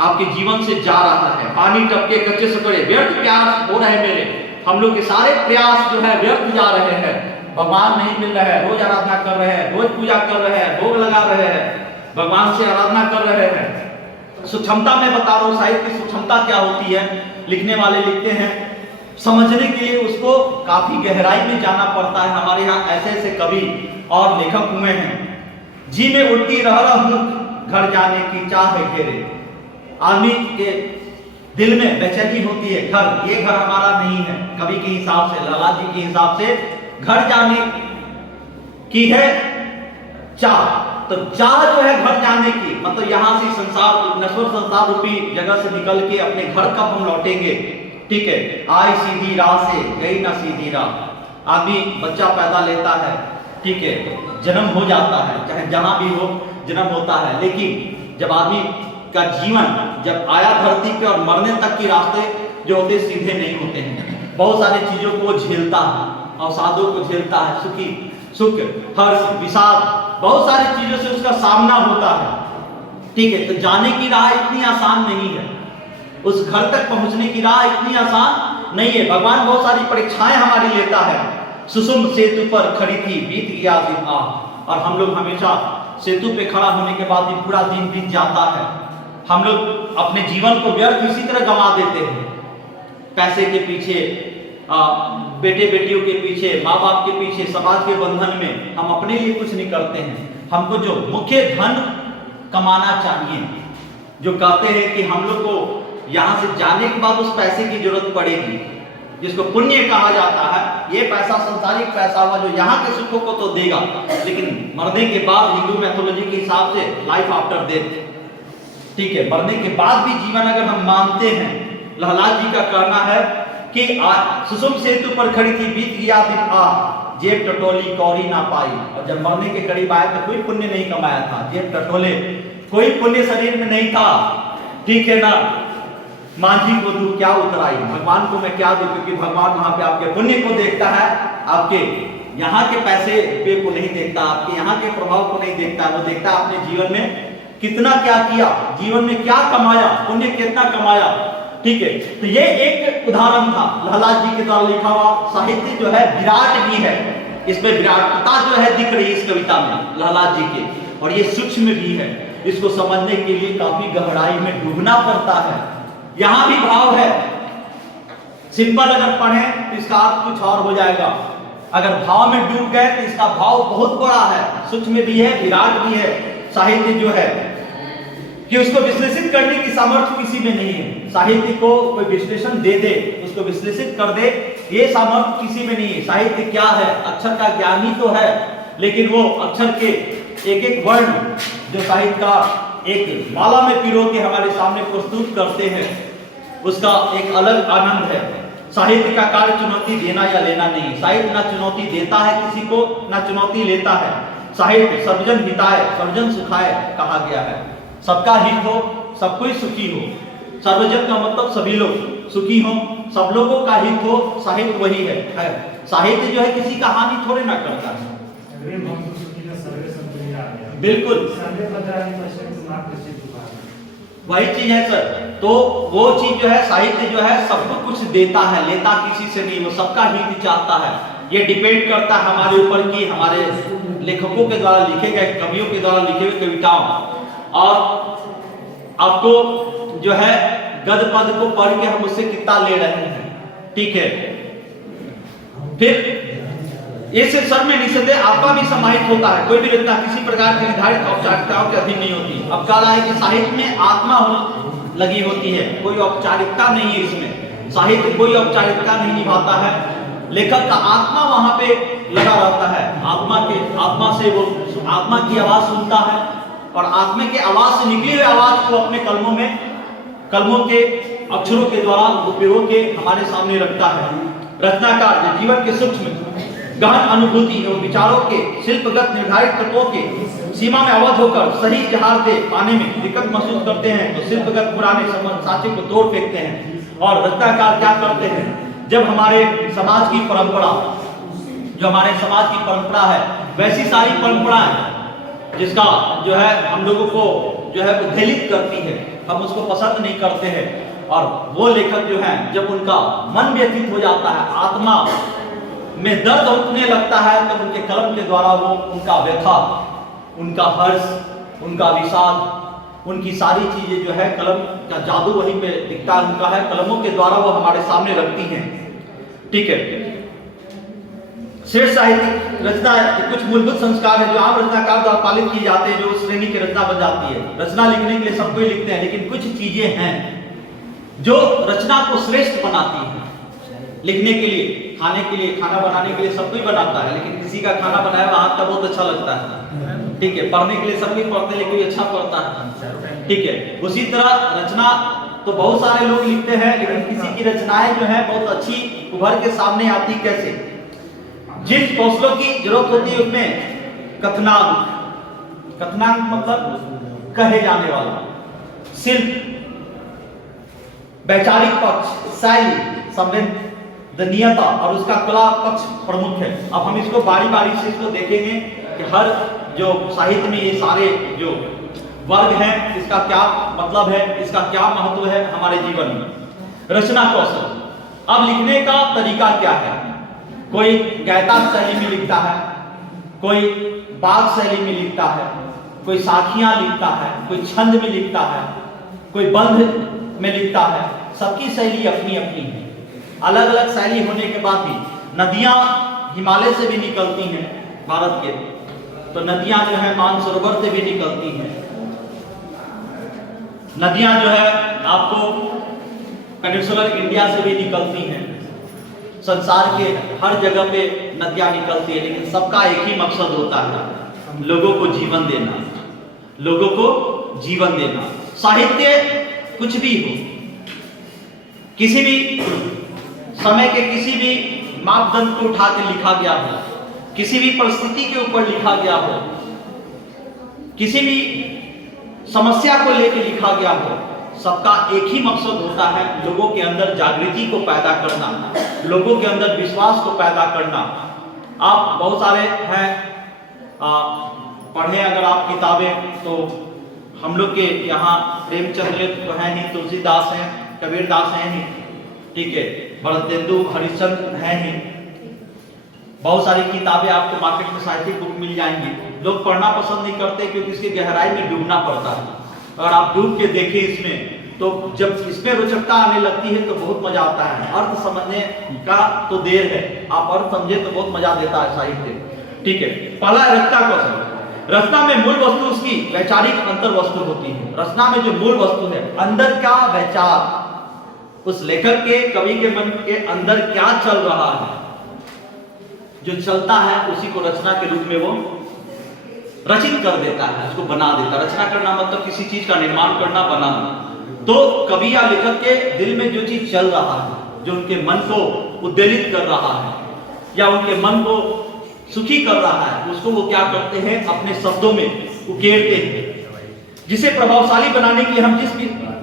आपके जीवन से जा रहा है। पानी टपके कच्चे सकोड़े व्यर्थ प्यास हो रहे मेरे। हम लोग के सारे प्रयास जो है व्यर्थ जा रहे हैं, भगवान नहीं मिल रहे हैं। रोज आराधना कर रहे हैं, रोज पूजा कर रहे हैं, भोग लगा रहे हैं, भगवान से आराधना कर रहे हैं। सूक्ष्मता में बता रहा हूँ, साहित्य की सूक्ष्मता क्या होती है। लिखने वाले लिखते हैं, समझने के लिए उसको काफी गहराई में जाना पड़ता है। हमारे यहाँ ऐसे ऐसे कवि और लेखक हुए हैं। जी में उड़ती रह हूँ घर जाने की चाह है घेरे। आदमी के दिल में बेचैनी होती है, घर, ये घर हमारा नहीं है। कवि के हिसाब से, लाला जी के हिसाब से घर जाने की है चाह। तो चाह जो है घर जाने की, मतलब यहाँ से संसार, नश्वर संसार रूपी जगह से निकल के अपने घर कब हम लौटेंगे, ठीक है। आई सीधी राह से गई ना सीधी राह। आदमी बच्चा पैदा लेता है, ठीक है, जन्म हो जाता है, चाहे जहां भी हो जन्म होता है। लेकिन जब आदमी का जीवन जब आया धरती पे और मरने तक के रास्ते जो होते सीधे नहीं होते हैं। बहुत सारी चीजों को वो झेलता है, अवसादों को झेलता है, सुखी सुख हर्ष विषाद, बहुत सारी चीजों से उसका सामना होता है, ठीक है। तो जाने की राह इतनी आसान नहीं है, उस घर तक पहुंचने की राह इतनी आसान नहीं है। भगवान बहुत सारी परीक्षाएं हमारी लेता है। सुषुम सेतु पर खड़ी थी बीत गया दिन आ, और हम लोग हमेशा सेतु पे खड़ा होने के बाद भी पूरा दिन बीत जाता है। हम लोग अपने जीवन को व्यर्थ इसी तरह गंवा देते हैं, पैसे के पीछे, बेटे बेटियों के पीछे, माँ बाप के पीछे, समाज के बंधन में हम अपने लिए कुछ नहीं करते हैं। हमको जो मुख्य धन कमाना चाहिए, जो कहते हैं कि हम लोग को यहाँ से जाने के बाद उस पैसे की जरूरत पड़ेगी, जिसको पुण्य कहा जाता है, ये पैसा सांसारिक पैसा हुआ जो यहाँ के सुखों को तो देगा, लेकिन मरने के बाद हिंदू मैथोलॉजी के हिसाब से लाइफ आफ्टर डेथ, ठीक है, मरने के बाद भी जीवन अगर हम मानते हैं। लहलाद जी का कहना है कि सुषुम सेतु पर खड़ी थी, बीत गया दिन जेब टटोली कौड़ी ना पाई। और जब मरने के करीब आए तो कोई पुण्य नहीं कमाया था, जेब टटोले, कोई पुण्य शरीर में नहीं था, ठीक है ना। मांझी को तू क्या उतराई, भगवान को मैं क्या दूं, क्योंकि भगवान वहां पे आपके पुण्य को देखता है, आपके यहाँ के पैसे रुपये को नहीं देखता, आपके यहाँ के प्रभाव को नहीं देखता, वो देखता है आपने जीवन में कितना क्या किया, जीवन में क्या कमाया, पुण्य कितना कमाया, ठीक है। तो ये एक उदाहरण था लहलाद जी के द्वारा लिखा हुआ साहित्य जो है विराट भी है, इसमें विराटता जो है दिख रही है इस कविता में लहलाद जी के, और ये सूक्ष्म भी है। इसको समझने के लिए काफी गहराई में डूबना पड़ता है। यहां भी भाव है, सिंपल अगर पढ़ें तो इसका अर्थ कुछ और हो जाएगा, अगर भाव में डूब गए तो इसका भाव बहुत बड़ा है, सूक्ष्म भी है, विराट भी है। साहित्य जो है कि उसको विश्लेषित करने की सामर्थ्य किसी में नहीं है, साहित्य को कोई विश्लेषण दे दे, उसको विश्लेषित कर दे, ये सामर्थ्य किसी में नहीं है। साहित्य क्या है, अक्षर का ज्ञान ही तो है, लेकिन वो अक्षर के एक एक वर्ण जो साहित्यकार एक माला में पिरो के हमारे सामने प्रस्तुत करते हैं, उसका एक अलग आनंद है। साहित्य का कार्य चुनौती देना या लेना नहीं, साहित्य ना चुनौती देता है किसी को, ना चुनौती लेता है। साहित्य सर्वजन हिताय सर्वजन सुखाय कहा गया है, सबका हित हो, सब कोई सुखी हो। सर्वजन का मतलब सभी लोग सुखी हो, सब लोगों का हित हो, साहित्य वही है। साहित्य जो है किसी का हानि थोड़े ना करता है, बिल्कुल वही चीज है सर। तो वो चीज जो है साहित्य जो है सबको कुछ देता है, लेता किसी से नहीं, वो सबका हित चाहता है। ये डिपेंड करता है हमारे ऊपर की, हमारे लेखकों के द्वारा लिखे गए, कवियों के द्वारा लिखे हुए कविताओं, और आपको जो है गद पद को पढ़ के हम उससे कितना ले रहे हैं, ठीक है। फिर इस सर में निसंदेह आत्मा भी समाहित होता है, कोई भी रचना किसी प्रकार की निर्धारित औपचारिकताओं के अधीन नहीं होती। अब कह रहा है कि साहित्य में आत्मा लगी होती है, कोई औपचारिकता नहीं है इसमें, साहित्य कोई औपचारिकता नहीं निभाता है, लेखक का आत्मा वहां पे लगा रहता है, आत्मा से वो आत्मा की आवाज सुनता है, और आत्मा के आवाज से निकली हुई आवाज को अपने कलमों के अक्षरों के द्वारा उपयोग के हमारे सामने रखता है। रचनाकार जो जीवन के सूक्ष्म गहन अनुभूति एवं विचारों के शिल्पगत निर्धारित तत्वों के सीमा में अवध होकर सही जहार दे पाने में दिक्कत महसूस करते हैं, तो शिल्पगत पुराने संबंध साचे को तोड़ फेंकते हैं। और रचनाकार क्या करते हैं, जब हमारे समाज की परंपरा, जो हमारे समाज की परंपरा है, वैसी सारी परंपराएं जिसका जो है हम लोगों को जो है उद्वेलित करती है, हम उसको पसंद नहीं करते हैं, और वो लेखक जो हैं जब उनका मन व्यथित हो जाता है, आत्मा में दर्द उठने लगता है, तो उनके कलम के द्वारा वो उनका व्यथा, उनका हर्ष, उनका विषाद, उनकी सारी चीजें जो है कलम का जादू वहीं पे दिखता है उनका है, कलमों के द्वारा वो हमारे सामने रखती हैं, ठीक है। श्रेष्ठ साहित्यिक रचना कुछ मूलभूत संस्कार है जो आम रचनाकार द्वारा पालित किए जाते हैं, जो उस श्रेणी की रचना बन जाती है। रचना लिखने के लिए सब कोई लिखते हैं, लेकिन कुछ चीजें हैं जो रचना को श्रेष्ठ बनाती है। लिखने के लिए, खाने के लिए, खाना बनाने के लिए सब कोई बनाता है, लेकिन किसी का खाना बनाया हुआ हाथ का बहुत अच्छा लगता है, ठीक है। पढ़ने के लिए सब कोई पढ़ते हैं, लेकिन अच्छा पढ़ता है, ठीक है। उसी तरह रचना तो बहुत सारे लोग लिखते हैं, लेकिन किसी की रचनाएं जो है बहुत अच्छी उभर के सामने आती कैसे, जिन कौशलों की जरूरत होती है उसमें कथनांक मतलब कहे जाने वाला, शिल्प, वैचारिक पक्ष, शैली, संवेदनीयता और उसका कला पक्ष प्रमुख है। अब हम इसको बारी बारी से इसको देखेंगे कि हर जो साहित्य में ये सारे जो वर्ग हैं इसका क्या मतलब है, इसका क्या महत्व है हमारे जीवन में। रचना कौशल, अब लिखने का तरीका क्या है, कोई गैता शैली में लिखता है, कोई बाग शैली में लिखता है, कोई साखियां लिखता है, कोई छंद में लिखता है, कोई बंध में लिखता है, सबकी शैली अपनी अपनी है। अलग अलग शैली होने के बाद भी नदियां हिमालय से भी निकलती हैं भारत के, तो नदियां जो है मानसरोवर से भी निकलती हैं, नदियां जो है आपको पेनिनसुलर इंडिया से भी निकलती हैं, संसार के हर जगह पे नदियां निकलती है, लेकिन सबका एक ही मकसद होता है, लोगों को जीवन देना, लोगों को जीवन देना। साहित्य कुछ भी हो, किसी भी समय के किसी भी मापदंड को उठा के लिखा गया हो, किसी भी परिस्थिति के ऊपर लिखा गया हो, किसी भी समस्या को लेकर लिखा गया हो, सबका एक ही मकसद होता है, लोगों के अंदर जागृति को पैदा करना, लोगों के अंदर विश्वास को पैदा करना। आप बहुत सारे हैं पढ़े अगर आप किताबें, तो हम लोग के यहाँ प्रेमचंद्र तो है ही, तुलसीदास हैं, कबीरदास हैं ही, ठीक है, भरतेंदु हरिश्चंद्र हैं ही। बहुत सारी किताबें आपको मार्केट में साहित्यिक बुक मिल जाएंगी। लोग पढ़ना पसंद नहीं करते क्योंकि इसकी गहराई में डूबना पड़ता है। अगर आप डूब के देखें इसमें, तो जब इसमें रोचकता आने लगती है तो बहुत मजा आता है। अर्थ समझने का तो देर है, आप अर्थ समझे तो बहुत मजा देता है साहित्य, ठीक है। पहला है रचना कौशल। रचना में मूल वस्तु उसकी वैचारिक अंतर वस्तु होती है। रचना में जो मूल वस्तु है, अंदर का वैचार, उस लेखक के, कवि के मन के अंदर क्या चल रहा है, जो चलता है उसी को रचना के रूप में वो रचित कर देता है, उसको बना देता है। रचना करना मतलब किसी चीज का निर्माण करना, बनाना। तो कवि या लेखक के दिल में जो चीज चल रहा है, जो उनके मन को उद्वेलित कर रहा है या उनके मन को सुखी कर रहा है, उसको वो क्या करते हैं, अपने शब्दों में उकेरते हैं। जिसे प्रभावशाली बनाने के लिए हम जिस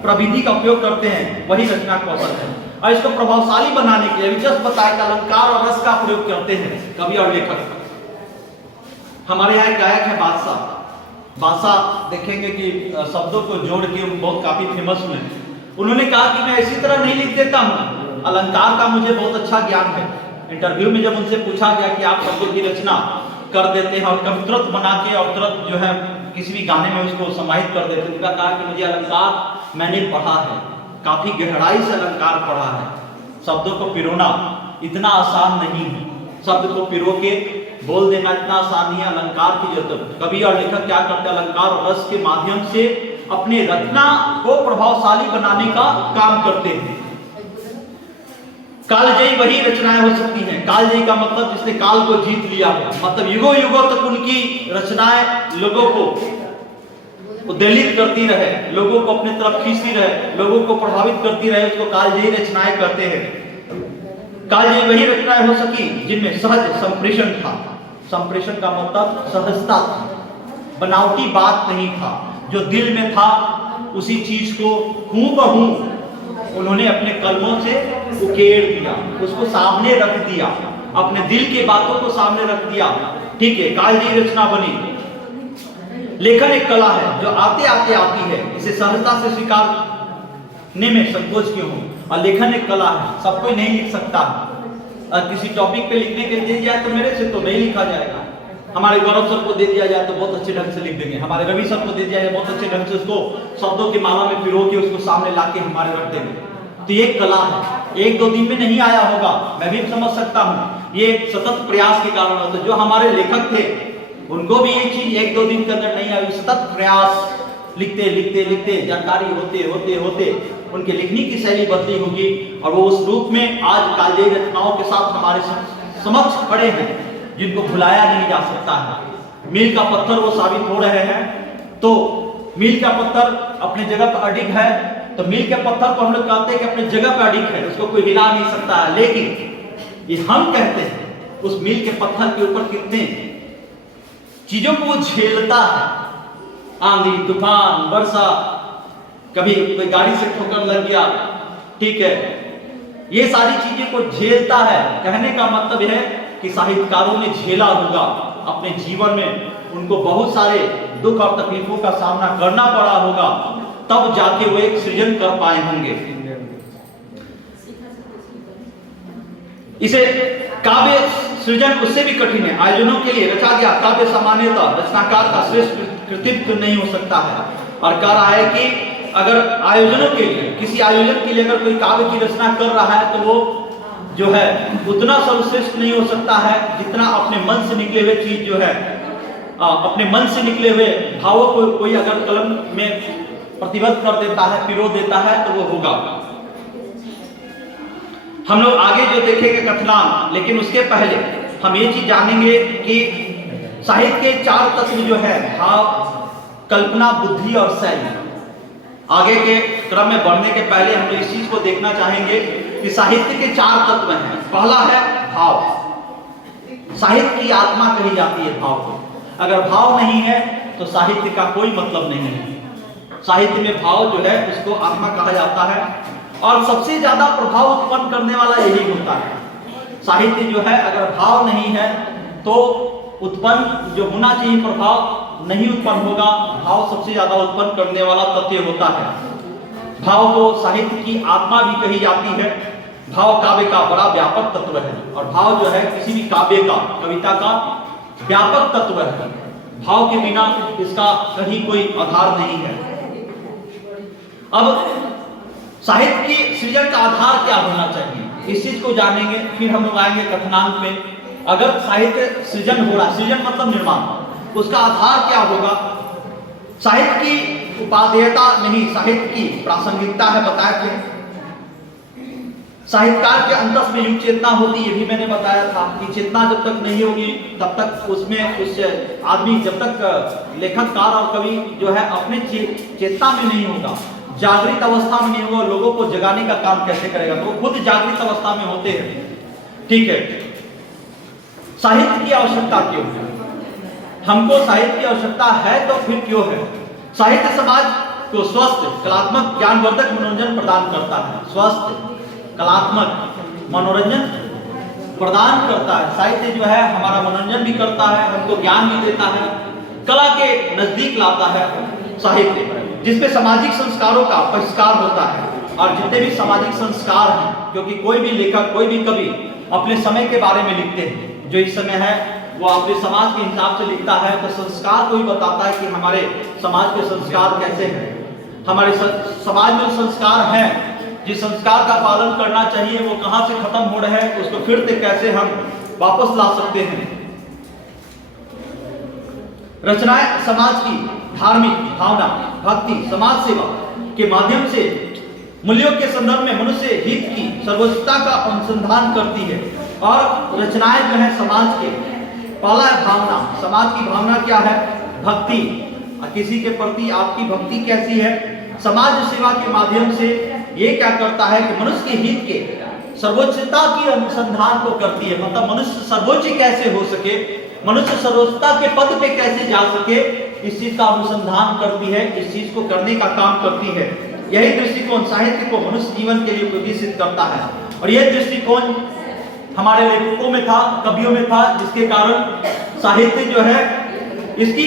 प्रविधि का उपयोग करते हैं वही रचना कौशल है। और इसको प्रभावशाली बनाने के लिए अभी जस्ट बताया कि अलंकार और रस का प्रयोग करते हैं कवि और लेखक। हमारे यहाँ एक गायक है बादशाह। बादशाह देखेंगे कि शब्दों को जोड़ के बहुत काफी फेमस हुए। उन्होंने कहा कि मैं इसी तरह नहीं लिख देता हूँ, अलंकार का मुझे बहुत अच्छा ज्ञान है। इंटरव्यू में जब उनसे पूछा गया कि आप शब्दों की रचना कर देते हैं और कभी तुरंत बना के और तुरंत जो है किसी भी गाने में उसको समाहित कर देते हैं, उनका कहा कि मुझे अलंकार मैंने पढ़ा है, काफी गहराई से अलंकार पढ़ा है। शब्दों को पिरोना इतना आसान नहीं है, शब्द को पिरो के बोल देना इतना आसान नहीं है। अलंकार की जरूरत, कवि और लेखक क्या करते हैं, अलंकार और रस के माध्यम से अपने रचना को प्रभावशाली बनाने का काम करते हैं। कालजयी वही रचनाएं हो सकती हैं। कालजयी का मतलब जिसने काल को जीत लिया हो, मतलब युगों युगों तक उनकी रचनाएं लोगों को उद्वेलित करती रहे, लोगों को अपनी तरफ खींचती रहे, लोगों को प्रभावित करती रहे, उसको कालजयी रचनाएं कहते हैं। कालजयी वही रचनाएं हो सकी जिनमें सहज संप्रेषण था। संप्रेषण का मतलब सहजता था, बनावटी बात नहीं था, जो दिल में था उसी चीज को हूबहू उन्होंने अपने कलमों से उकेर दिया, उसको सामने रख दिया, अपने दिल के बातों को सामने रख दिया, ठीक है, कालजयी रचना बनी। लेखन एक कला है जो आते आते आती है, इसे सहजता से स्वीकारने में संकोच क्यों हो। और लेखन एक कला है, सब कोई नहीं लिख सकता। किसी टॉपिक पे लिखने के दिया जाए तो मेरे से तो नहीं लिखा जाएगा। हमारे गौरव सर को दे दिया जाए तो बहुत अच्छे ढंग से लिख देंगे, हमारे रवि सर को दे दिया जाए बहुत अच्छे ढंग से उसको शब्दों की माला में पिरो के उसको सामने लाके हमारे रख देंगे। तो ये कला है, एक दो दिन में नहीं आया होगा, मैं भी समझ सकता हूँ, ये सतत प्रयास के कारण होता है। जो हमारे लेखक थे उनको भी ये चीज एक दो दिन के अंदर नहीं आई, सतत प्रयास, लिखते लिखते लिखते जानकारी होते होते होते उनके लिखने की शैली बदली होगी और वो उस रूप में आज कालजयी रचनाओं के साथ हमारे समक्ष खड़े हैं, जिनको भुलाया नहीं जा सकता है। मील का पत्थर वो साबित हो रहे हैं। तो मील का पत्थर अपने जगह पर अडिग है, तो मील के पत्थर को हम लोग कहते हैं कि अपने जगह पर अडिग है, उसको कोई हिला नहीं सकता है। लेकिन ये हम कहते हैं उस मील के पत्थर के ऊपर कितने चीजों को वो झेलता है, आंधी तूफान वर्षा, कभी कोई गाड़ी से ठोकर लग गया, ठीक है, ये सारी चीजें को झेलता है। कहने का मतलब यह है कि साहित्यकारों ने झेला होगा अपने जीवन में, उनको बहुत सारे दुख और तकलीफों का सामना करना पड़ा होगा, तब जाके वो एक सृजन कर पाए होंगे। इसे काव्य सृजन उससे भी कठिन है। आयोजनों के लिए रचा गया काव्य सामान्यतः रचनाकार का श्रेष्ठ कृतित्व नहीं हो सकता है। और कह रहा है कि अगर आयोजनों के लिए, किसी आयोजन के लिए अगर कोई काव्य की रचना कर रहा है तो वो जो है उतना सर्वश्रेष्ठ नहीं हो सकता है जितना अपने मन से निकले हुए चीज जो है, अपने मन से निकले हुए भावों को कोई अगर कलम में प्रतिबद्ध कर देता है, पिरो देता है, तो वो होगा। हम लोग आगे जो देखेंगे कथनान, लेकिन उसके पहले हम ये चीज जानेंगे कि साहित्य के 4 तत्व जो है, भाव, कल्पना, बुद्धि और शैली। आगे के क्रम में बढ़ने के पहले हम लोग इस चीज को देखना चाहेंगे कि साहित्य के 4 तत्व हैं। पहला है भाव। साहित्य की आत्मा कही जाती है भाव को। अगर भाव नहीं है तो साहित्य का कोई मतलब नहीं है। साहित्य में भाव जो है उसको आत्मा कहा जाता है, और सबसे ज्यादा प्रभाव उत्पन्न करने वाला यही होता है। साहित्य जो है अगर भाव नहीं है तो उत्पन्न जो होना चाहिए प्रभाव नहीं उत्पन्न होगा। भाव सबसे ज्यादा उत्पन्न करने वाला तथ्य होता है। भाव को साहित्य की आत्मा भी कही जाती है। भाव काव्य का बड़ा व्यापक तत्व है, और भाव जो है किसी भी काव्य का, कविता का व्यापक तत्व है। भाव के बिना इसका कहीं कोई आधार नहीं है। अब साहित्य की सृजन का आधार क्या होना चाहिए, इस चीज को जानेंगे। फिर हम लोग आएंगे कथनांक पे। अगर साहित्य सृजन हो रहा, सृजन मतलब निर्माण, उसका आधार क्या होगा। साहित्य की उपादेयता नहीं, साहित्य की प्रासंगिकता है। बताया कि साहित्यकार के अंतस में युग चेतना होती, ये भी मैंने बताया था कि चेतना जब तक नहीं होगी तब तक उसमें उस आदमी, जब तक लेखककार और कवि जो है अपने चेतना में नहीं होगा, जागृत अवस्था में नहीं होगा, लोगों को जगाने का काम कैसे करेगा। तो वो खुद जागृत अवस्था में होते हैं। ठीक है, साहित्य की आवश्यकता क्यों है? हमको साहित्य की आवश्यकता है तो फिर क्यों है? साहित्य समाज को स्वस्थ, कलात्मक, ज्ञानवर्धक मनोरंजन प्रदान करता है। स्वस्थ, कलात्मक मनोरंजन प्रदान करता है। साहित्य जो है हमारा मनोरंजन भी करता है, हमको ज्ञान भी देता है, कला के नजदीक लाता है। साहित्य जिसमें सामाजिक संस्कारों का परिष्कार होता है, और जितने भी सामाजिक संस्कार हैं, क्योंकि कोई भी लेखक, कोई भी कवि अपने समय के बारे में लिखते हैं। जो इस समय है वो अपने समाज के हिसाब से लिखता है, तो संस्कार को ही बताता है कि हमारे समाज के संस्कार कैसे हैं। हमारे समाज में संस्कार हैं, जिस संस्कार का पालन करना चाहिए वो कहां से खत्म हो रहे हैं, उसको फिर से कैसे हम वापस ला सकते हैं। रचनाएं समाज की धार्मिक भावना, भक्ति, समाज सेवा के माध्यम से मूल्यों के संदर्भ में मनुष्य हित की सर्वोच्चता का अनुसंधान करती है। और रचनाएं जो है समाज के, पहला है भावना। समाज की भावना क्या है? भक्ति। किसी के प्रति आपकी भक्ति कैसी है? समाज सेवा के माध्यम से ये क्या करता है कि मनुष्य के हित के सर्वोच्चता की अनुसंधान को करती है। मतलब मनुष्य सर्वोच्च कैसे हो सके, मनुष्य सर्वोच्चता के पद पे कैसे जा सके, इस चीज का अनुसंधान करती है, इस चीज को करने का काम करती है। यही दृष्टिकोण साहित्य को मनुष्य जीवन के लिए उपयोगी सिद्ध करता है। और यह दृष्टिकोण हमारे लेखकों में था, कवियों में था, जिसके कारण साहित्य जो है इसकी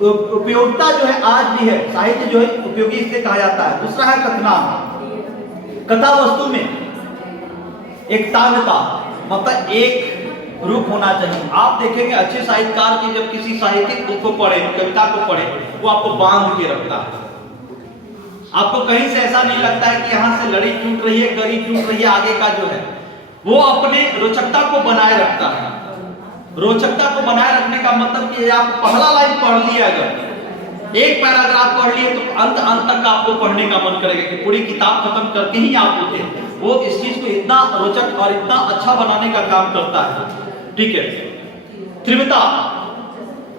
उपयोगिता जो है आज भी है। साहित्य जो है उपयोगी इससे कहा जाता है। दूसरा है कथनान। कथा वस्तु में एक तानता, मतलब एक रूप होना चाहिए। आप देखेंगे अच्छे साहित्यकार के जब किसी साहित्यिक बुक को पढ़े, कविता को पढ़े, वो आपको बांध के रखता है। आपको कहीं से ऐसा नहीं लगता है कि यहाँ से लड़ी टूट रही है, कड़ी टूट रही है। आगे का जो है वो अपने रोचकता को बनाए रखता है। रोचकता को बनाए रखने का मतलब कि आप पहला लाइन पढ़ लिया, अगर एक पैराग्राफ पढ़ लिए तो अंत तक आपको पढ़ने का मन करेगा कि पूरी किताब खत्म करके ही आप उठे। वो इस चीज को इतना रोचक और इतना अच्छा बनाने का काम करता है। ठीक है, तीव्रता,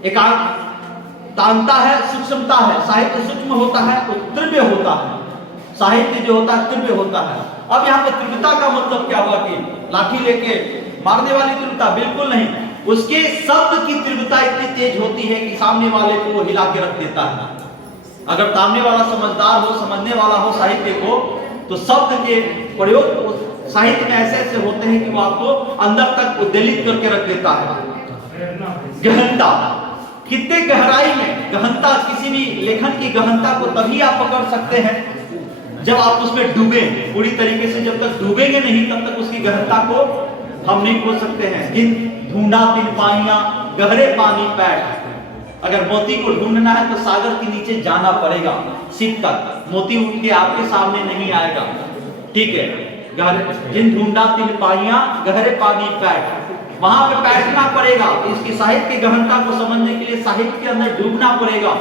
एकांतता है, सूक्ष्मता है। साहित्य सूक्ष्म होता है तो तीव्र होता है। साहित्य जो होता है तीव्र होता है। अब यहाँ पे तीव्रता का मतलब क्या हुआ कि लाठी लेके मारने वाली तीव्रता? बिल्कुल नहीं। उसके शब्द की तीव्रता इतनी तेज होती है कि सामने वाले को वो हिला के रख देता है। अगर सामने वाला समझदार हो, समझने वाला हो साहित्य को, तो शब्द के प्रयोग साहित्य में ऐसे ऐसे होते हैं कि वो आपको अंदर तक उद्वेलित करके रख देता है। गहनता, कितने गहराई में गहनता, किसी भी लेखन की गहनता को तभी आप पकड़ सकते हैं जब आप उसमें डूबे। पूरी तरीके से जब तक डूबेंगे नहीं तब तक उसकी गहनता को हम नहीं खोज सकते हैं। जिन ढूंढा तिन पानियां गहरे पानी पैठ। अगर मोती को ढूंढना है तो सागर के नीचे जाना पड़ेगा, सिप तक। मोती उठ के आपके सामने नहीं आएगा। ठीक है, जिन ढूंढा तिन पानियां गहरे पानी पैठ, वहां पे बैठना पड़ेगा। इसकी साहित्य की गहनता को समझने के लिए साहित्य के अंदर डूबना पड़ेगा।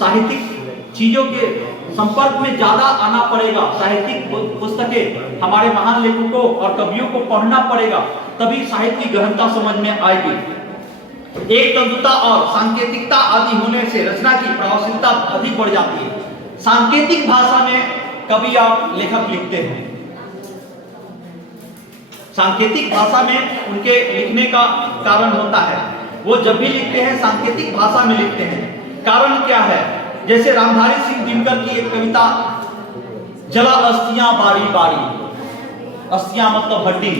साहित्यिक चीजों के संपर्क में ज्यादा आना पड़ेगा, साहित्यिक पुस्तकें हमारे महान लेखकों और कवियों को पढ़ना पड़ेगा, तभी साहित्य की गहनता समझ में आएगी। एक तंतुता और सांकेतिकता आदि होने से रचना की प्रभावशीलता अधिक बढ़ जाती है। सांकेतिक भाषा में कवि और लेखक लिखते हैं, सांकेतिक भाषा में उनके लिखने का कारण होता है, वो जब भी लिखते हैं सांकेतिक भाषा में लिखते हैं। कारण क्या है? जैसे रामधारी सिंह दिनकर की एक कविता, जला अस्थियां बारी बारी, अस्थियां मतलब हड्डी,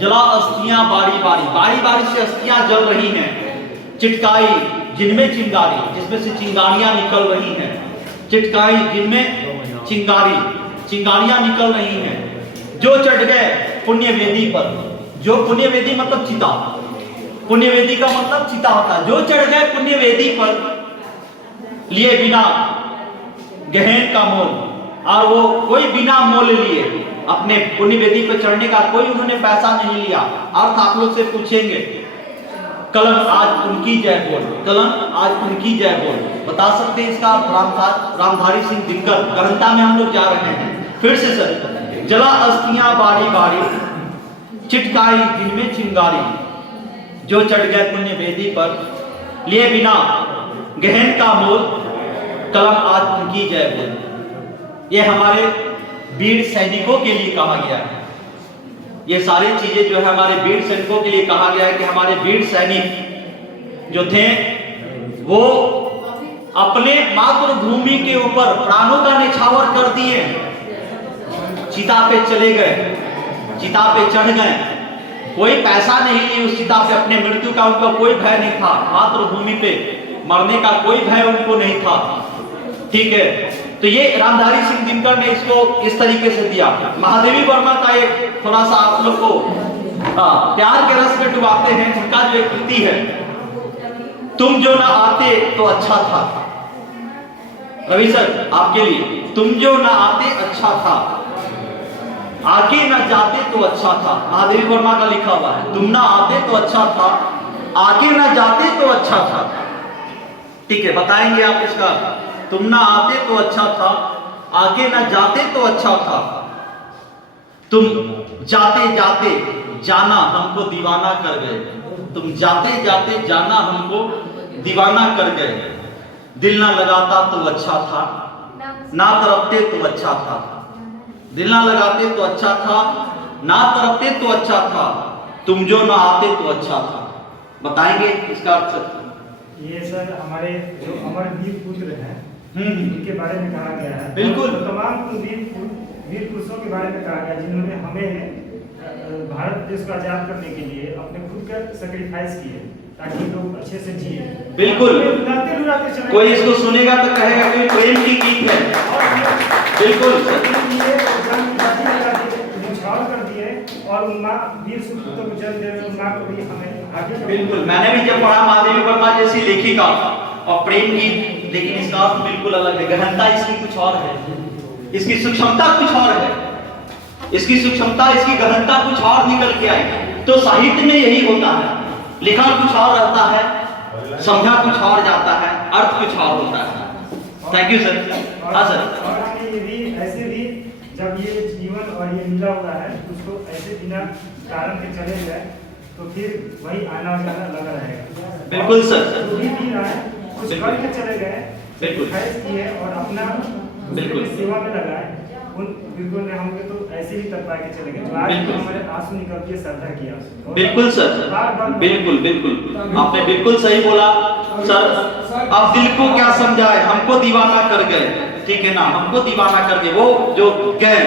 जला अस्थियां बारी बारी, बारी बारी से अस्थियां जल रही हैं, चिटकाई जिनमें चिंगारी, जिसमें से चिंगारियां निकल रही हैं, चिटकाई जिनमें चिंगारियां निकल रही हैं, जो चढ़ गए पुण्य वेदी पर, जो पुण्य वेदी मतलब चिता, पुण्य वेदी का मतलब चिता होता है, जो चढ़ गए पुण्य वेदी पर लिए बिना गहन का मोल, और वो कोई बिना मोल लिए अपने पुण्य वेदी पर चढ़ने का कोई उन्होंने पैसा नहीं लिया। अर्थ आप लोग से पूछेंगे, कलम आज उनकी जय बोल, कलम आज उनकी जय बोल, बता सकते हैं इसका? रामधारी सिंह दिनकर, गहनता में हम लोग जा रहे हैं। फिर से सर, जला अस्थियां बारी बारी, चिटकाई जिनमें चिंगारी, जो चढ़ गए पुण्य वेदी पर लिए बिना गहन का मोल, कलम आज उनकी जय बोल। ये हमारे वीर सैनिकों के लिए कहा गया है। ये सारी चीजें जो है हमारे वीर सैनिकों के लिए कहा गया है कि हमारे वीर सैनिक जो थे वो अपने मातृभूमि के ऊपर प्राणों का निछावर कर दिए, चिता पे चले गए, चिता पे चढ़ गए, कोई पैसा नहीं ली उस चिता पे, अपने मृत्यु का उनका कोई भय नहीं था, मातृभूमि पे मरने का कोई भय उनको नहीं था। ठीक है, तो ये रामधारी सिंह दिनकर ने इसको इस तरीके से दिया। महादेवी वर्मा का एक थोड़ा सा आप लोग को प्यार के रस में डुबाते हैं, उनका जो एक कृति है, तुम जो ना आते तो अच्छा था। रवि सर आपके लिए, तुम जो ना आते अच्छा था, आगे ना जाते तो अच्छा था। महादेवी वर्मा का लिखा हुआ है, तुम ना आते तो अच्छा था, आगे ना जाते तो अच्छा था। ठीक है, बताएंगे आप इसका, तुम ना आते तो अच्छा था, आगे ना जाते तो अच्छा था, तुम जाते जाते जाना हमको दीवाना कर गए, तुम जाते जाते जाना हमको दीवाना कर गए, दिल ना लगाता तो अच्छा था, ना तरफते तो अच्छा था, दिल ना लगाते तो अच्छा था, ना तरफते तो अच्छा था, तुम जो ना आते तो अच्छा था। बताएंगे इसका अर्थ? ये सर हमारे जो अमरवीर पुत्र हैं उनके बारे में कहा गया है। बिल्कुल, तो तमाम वीर पुरुषों के बारे में कहा गया जिन्होंने हमें भारत देश को आजाद करने के लिए अपने खुद का सेक्रीफाइस किए ताकि लोग अच्छे से जिए। बिल्कुल, लुड़ाते चले, कोई इसको सुनेगा तो कहेगा कि प्रेम की गीत है। बिल्कुल छाल कर दिए और उन माँ वीर सुपुत्र को जन्म दे रहे माँ को भी हमें आगे। बिल्कुल, मैंने भी जब पढ़ा महादेवी वर्मा जैसी लेखिका और प्रेम गीत, लेकिन इसका अर्थ बिल्कुल अलग है, गहनता इसकी कुछ और है, इसकी सूक्ष्मता कुछ और है, इसकी सूक्ष्मता, इसकी गहनता कुछ और निकल के आएगी। तो साहित्य में यही होता है, लिखा कुछ और रहता है, समझा कुछ और जाता है, अर्थ कुछ और होता है। Thank you sir. हाँ सर, ये भी ऐसे भी जब ये जीवन और ये मिला हुआ है उसको ऐसे बिना कारण के चले जाए तो फिर वही आना जाना लगा रहेगा। बिल्कुल सर, जो भी रहा है कुछ करके चले गए, बिल्कुल किए और अपना बिल्कुल सेवा में लगाए, उन बिल्कुल ने हमको तो ऐसे ही तक पाके चले गए, जो आज हमारे आंसू निकल के श्रद्धा किया। बिल्कुल सर, बिल्कुल बिल्कुल, आपने बिल्कुल सही बोला सर। अब दिल को क्या समझाए, हमको दीवाना कर गए, ठीक है ना, हमको दीवाना कर गए, वो जो गए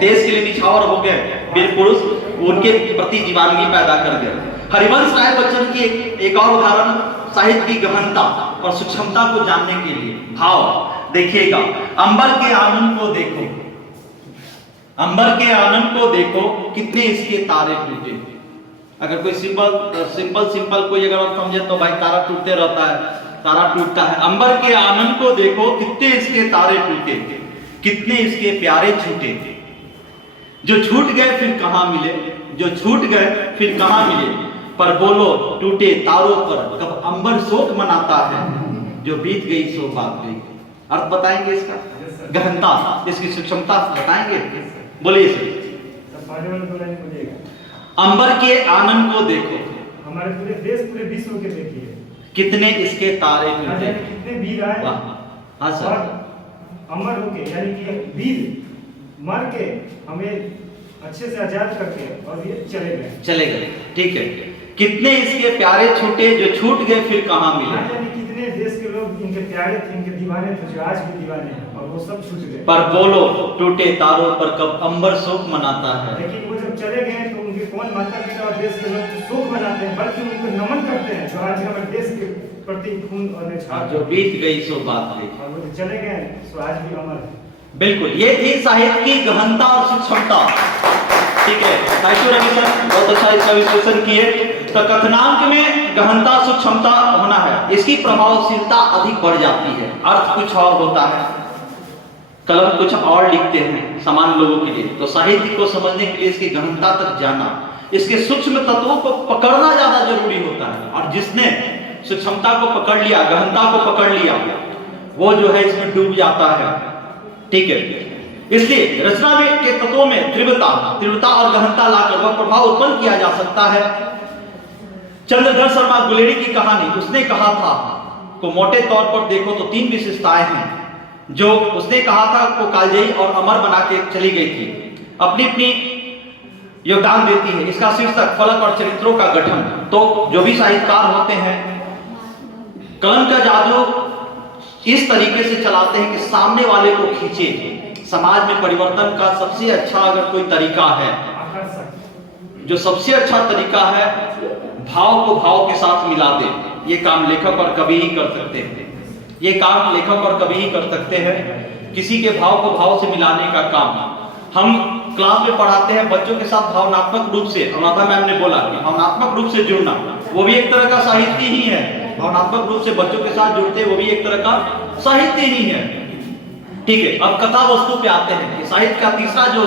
देश के लिए निछावर हो गए वीर पुरुष, उनके प्रति दीवानगी पैदा कर गए। हरिवंश राय बच्चन की एक और उदाहरण साहित्य की गहनता और सूक्ष्मता को जानने के लिए, भाव देखिएगा, अंबर के आनंद को देखो, अंबर के आनंद को देखो, कितने इसके तारे टूटे। अगर कोई सिंपल कोई अगर समझे तो भाई तारा टूटते रहता है, तारा टूटता है। अंबर के आनंद को देखो, कितने इसके तारे टूटे, कितने इसके प्यारे छूटे, जो छूट गए फिर कहां मिले, जो छूट गए फिर कहां मिले, पर बोलो टूटे तारों पर कब अंबर शोक मनाता है, जो बीत गई सो बात गई। अर्थ बताएंगे इसका? Yes, sir. गहनता, इसकी सूक्ष्मता बताएंगे? बोलिए सर। तब पहले वाले 2 लाइन बोलिएगा। अंबर के आनंद को देखो, हमारे पूरे देश पूरे विश्व के देखिए, कितने इसके तारे ना मिलते जाने हैं। कितने वीर आए वाह, हाँ और सर। अमर होके, यानी कि वीर मर के हमें अच्छे से आजाद करके और ये चले गए। चले गए, ठीक है। कितने इसके प्यारे छूटे, जो छूट गए फिर कहाँ ना मिले। जाने कितने देश के लोग इनके प्यारे थे, इनके दीवाने थे, जो आज भी दीवाने हैं, और वो सब छूट गए। पर बोलो टूटे तारों पर कब अंबर शोक मनाता है। लेकिन वो जब चले गए तो उनके कौन माता पिता और देश के लोग शोक मनाते हैं, बल्कि उनको नमन करते हैं, जो आज हमारे देश के प्रति खून और निछावर, जो बीत गई सो बात गई। और वो जो चले गए सो आज भी अमर है। बिल्कुल, ये थी साहित्य की गहनता और सूक्ष्मता, ठीक है। थैंक यू रवि सर, बहुत अच्छा इसका विश्लेषण किए। तो कथनांक में गहनता सूक्ष्मता होना है, इसकी प्रभावशीलता अधिक बढ़ जाती है, अर्थ कुछ और होता है, कलम कुछ और लिखते हैं सामान्य लोगों के लिए। तो साहित्य को समझने के लिए इसकी गहनता तक जाना, इसके सूक्ष्म तत्वों को पकड़ना ज्यादा जरूरी होता है। और जिसने सूक्ष्मता को पकड़ लिया, गहनता को पकड़ लिया, वो जो है इसमें डूब जाता है, ठीक है। इसलिए रचना में के तत्वों में तीव्रता और गहनता लाकर वह प्रभाव उत्पन्न किया जा सकता है। चंद्रधर शर्मा गुलेरी की कहानी, उसने कहा था को मोटे तौर पर देखो तो 3 विशेषताएं हैं जो उसने कहा था, को कालजयी और अमर बना के चली गई थी, अपनी अपनी योगदान देती है। इसका शीर्षक फलक और चरित्रों का गठन। तो जो भी साहित्यकार होते हैं, कलम का जादू इस तरीके से चलाते हैं कि सामने वाले को खींचे। समाज में परिवर्तन का सबसे अच्छा अगर कोई तरीका है, आकर्षक, जो सबसे अच्छा तरीका है, भाव को भाव के साथ मिला दे। ये काम लेखक और कवि ही कर सकते हैं, ये काम लेखक और कवि ही कर सकते हैं, किसी के भाव को भाव से मिलाने का काम। हम क्लास में पढ़ाते हैं बच्चों के साथ भावनात्मक रूप से, अनुराधा मैम ने बोला कि भावनात्मक रूप से जुड़ना, वो भी एक तरह का साहित्य ही है। भावनात्मक रूप से बच्चों के साथ जुड़ते, वो भी एक तरह का साहित्य ही है, ठीक है। अब कथा वस्तु पे आते हैं कि साहित्य का तीसरा जो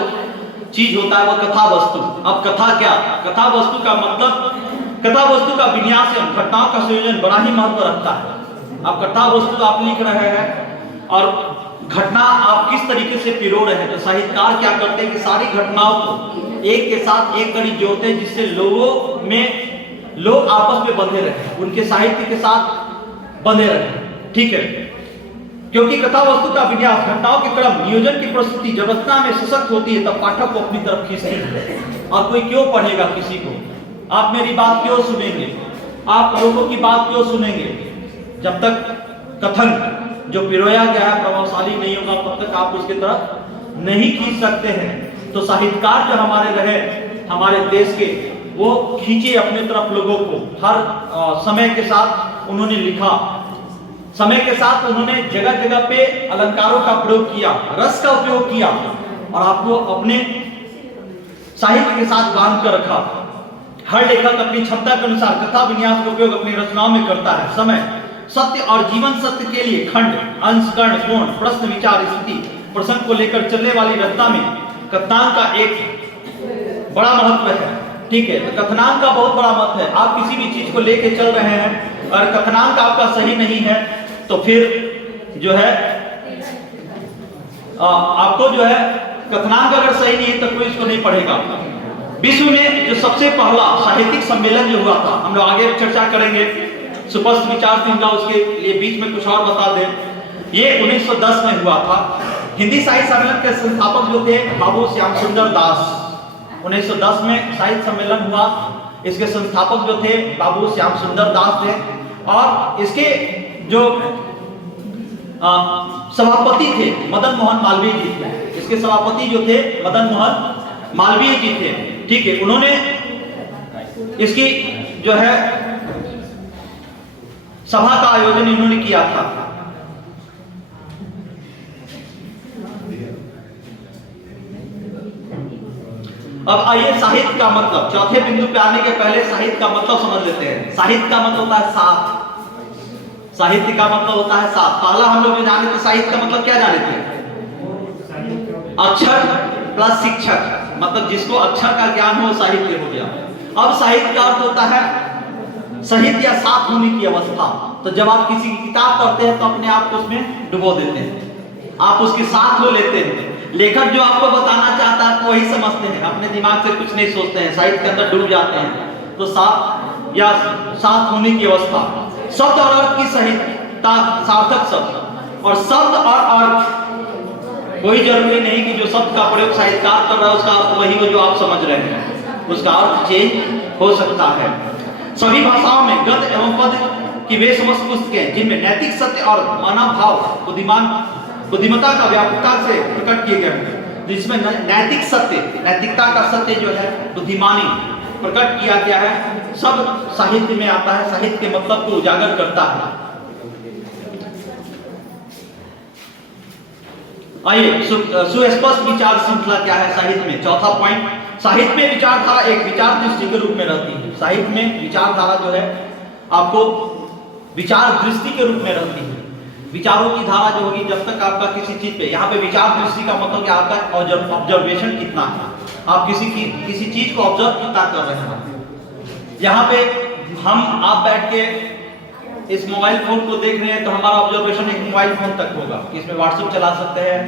चीज होता है वो कथा वस्तु। अब कथा क्या? कथा वस्तु का मतलब, कथा वस्तु का विन्यास एवं घटनाओं का संयोजन बड़ा ही महत्व रखता है। अब कथा वस्तु आप लिख रहे हैं और घटना आप किस तरीके से पिरो रहे हैं, तो साहित्यकार क्या करते हैं कि सारी घटनाओं को एक के साथ एक कड़ी जोड़ते हैं, जिससे लोगों में लोग आपस में बंधे रहे, उनके साहित्य के साथ बंधे रहे, ठीक है। क्योंकि कथा वस्तु का विन्यास, घटनाओं के क्रम, नियोजन की प्रस्तुति जब रचना में सशक्त होती है, तब पाठक को अपनी तरफ खींचती है। और कोई क्यों पढ़ेगा किसी को? आप मेरी बात क्यों सुनेंगे? आप लोगों की बात क्यों सुनेंगे? जब तक कथन जो पिरोया गया है प्रभावशाली नहीं होगा, तब तक आप उसकी तरफ नहीं खींच सकते हैं। तो साहित्यकार जो हमारे रहे, हमारे देश के, वो खींचे अपने तरफ लोगों को। हर समय के साथ उन्होंने लिखा, समय के साथ उन्होंने जगह जगह पे अलंकारों का प्रयोग किया, रस का उपयोग किया, और आपको अपने साहित्य के साथ बांध कर रखा। हर लेखक अपनी क्षमता के अनुसार कथा विन्यास का उपयोग अपनी रचनाओं में करता है। समय, सत्य और जीवन सत्य के लिए खंड, अंश, कर्ण, कोण, प्रश्न, विचार, स्थिति, प्रसंग को लेकर चलने वाली रचना में कथनांक का एक बड़ा महत्व है, ठीक है। तो कथनांक का बहुत बड़ा महत्व है। आप किसी भी चीज को लेके चल रहे हैं और कथनांक आपका सही नहीं है, तो फिर जो है आपको जो है कथनांक अगर सही नहीं है तो कोई इसको नहीं पढ़ेगा। विश्व में जो सबसे पहला साहित्यिक सम्मेलन जो हुआ था, हम लोग आगे चर्चा करेंगे, सुस्पष्ट विचार श्रृंखला, उसके लिए बीच में कुछ और बता दें। ये 1910 में हुआ था। हिंदी साहित्य सम्मेलन के संस्थापक जो थे बाबू श्याम सुंदर दास। 1910 में साहित्य सम्मेलन हुआ, इसके संस्थापक जो थे बाबू श्याम सुंदर दास थे, और इसके जो सभापति थे मदन मोहन मालवीय जी थे। इसके सभापति जो थे मदन मोहन मालवीय जी थे, ठीक है। उन्होंने इसकी जो है सभा का आयोजन इन्होंने किया था। अब आइए साहित्य का मतलब, चौथे बिंदु पे आने के पहले साहित्य का मतलब समझ लेते हैं। साहित्य का मतलब होता है साथ, साहित्य का मतलब होता है साथ। पहला हम लोग जो जाने थे साहित्य का मतलब क्या जाने थे? अक्षर प्लस शिक्षक, मतलब जिसको अक्षर का ज्ञान हो साहित्य हो गया। अब साहित्य का अर्थ होता है साहित्य या साथ होने की अवस्था। तो जब आप किसी की किताब पढ़ते हैं तो अपने आप को उसमें डुबो देते हैं, आप उसके साथ हो लेते हैं। लेखक जो आपको बताना चाहता है वही समझते हैं, अपने दिमाग से कुछ नहीं सोचते हैं, साहित्य के अंदर डूब जाते हैं। तो साथ या साथ होने की अवस्था, शब्द और अर्थ की सहिता सार्थक शब्द, और शब्द और अर्थ कोई जरूरी नहीं कि जो शब्द का प्रयोग साहित्यकार कर रहा है उसका अर्थ वही हो जो आप समझ रहे हैं, उसका अर्थ चेंज हो सकता है। सभी भाषाओं में गद्य एवं पद्य की वे समस्त पुस्तकें जिनमें नैतिक सत्य और मानव भाव बुद्धिमत्ता का व्यापकता से प्रकट किए गए हैं, जिसमें नैतिक सत्य, नैतिकता का सत्य जो है बुद्धिमानी प्रकट किया गया है, सब साहित्य में आता है, साहित्य के मतलब को उजागर करता है। आइए सुस्पष्ट विचार श्रृंखला क्या है साहित्य में। चौथा पॉइंट, साहित्य में विचारधारा एक विचार दृष्टि के रूप में रहती है। साहित्य में विचारधारा जो है आपको विचार दृष्टि के रूप में रहती है। विचारों की धारा जो होगी जब तक आपका किसी चीज पे, यहाँ पे विचार दृष्टि का मतलब कि आपका ऑब्जर्वेशन कितना है, आप किसी चीज को ऑब्जर्व कितना कर रहे हैं। यहाँ पे आप बैठ के इस मोबाइल फोन को देख रहे हैं तो हमारा ऑब्जर्वेशन एक मोबाइल फोन तक होगा। इसमें व्हाट्सएप चला सकते हैं,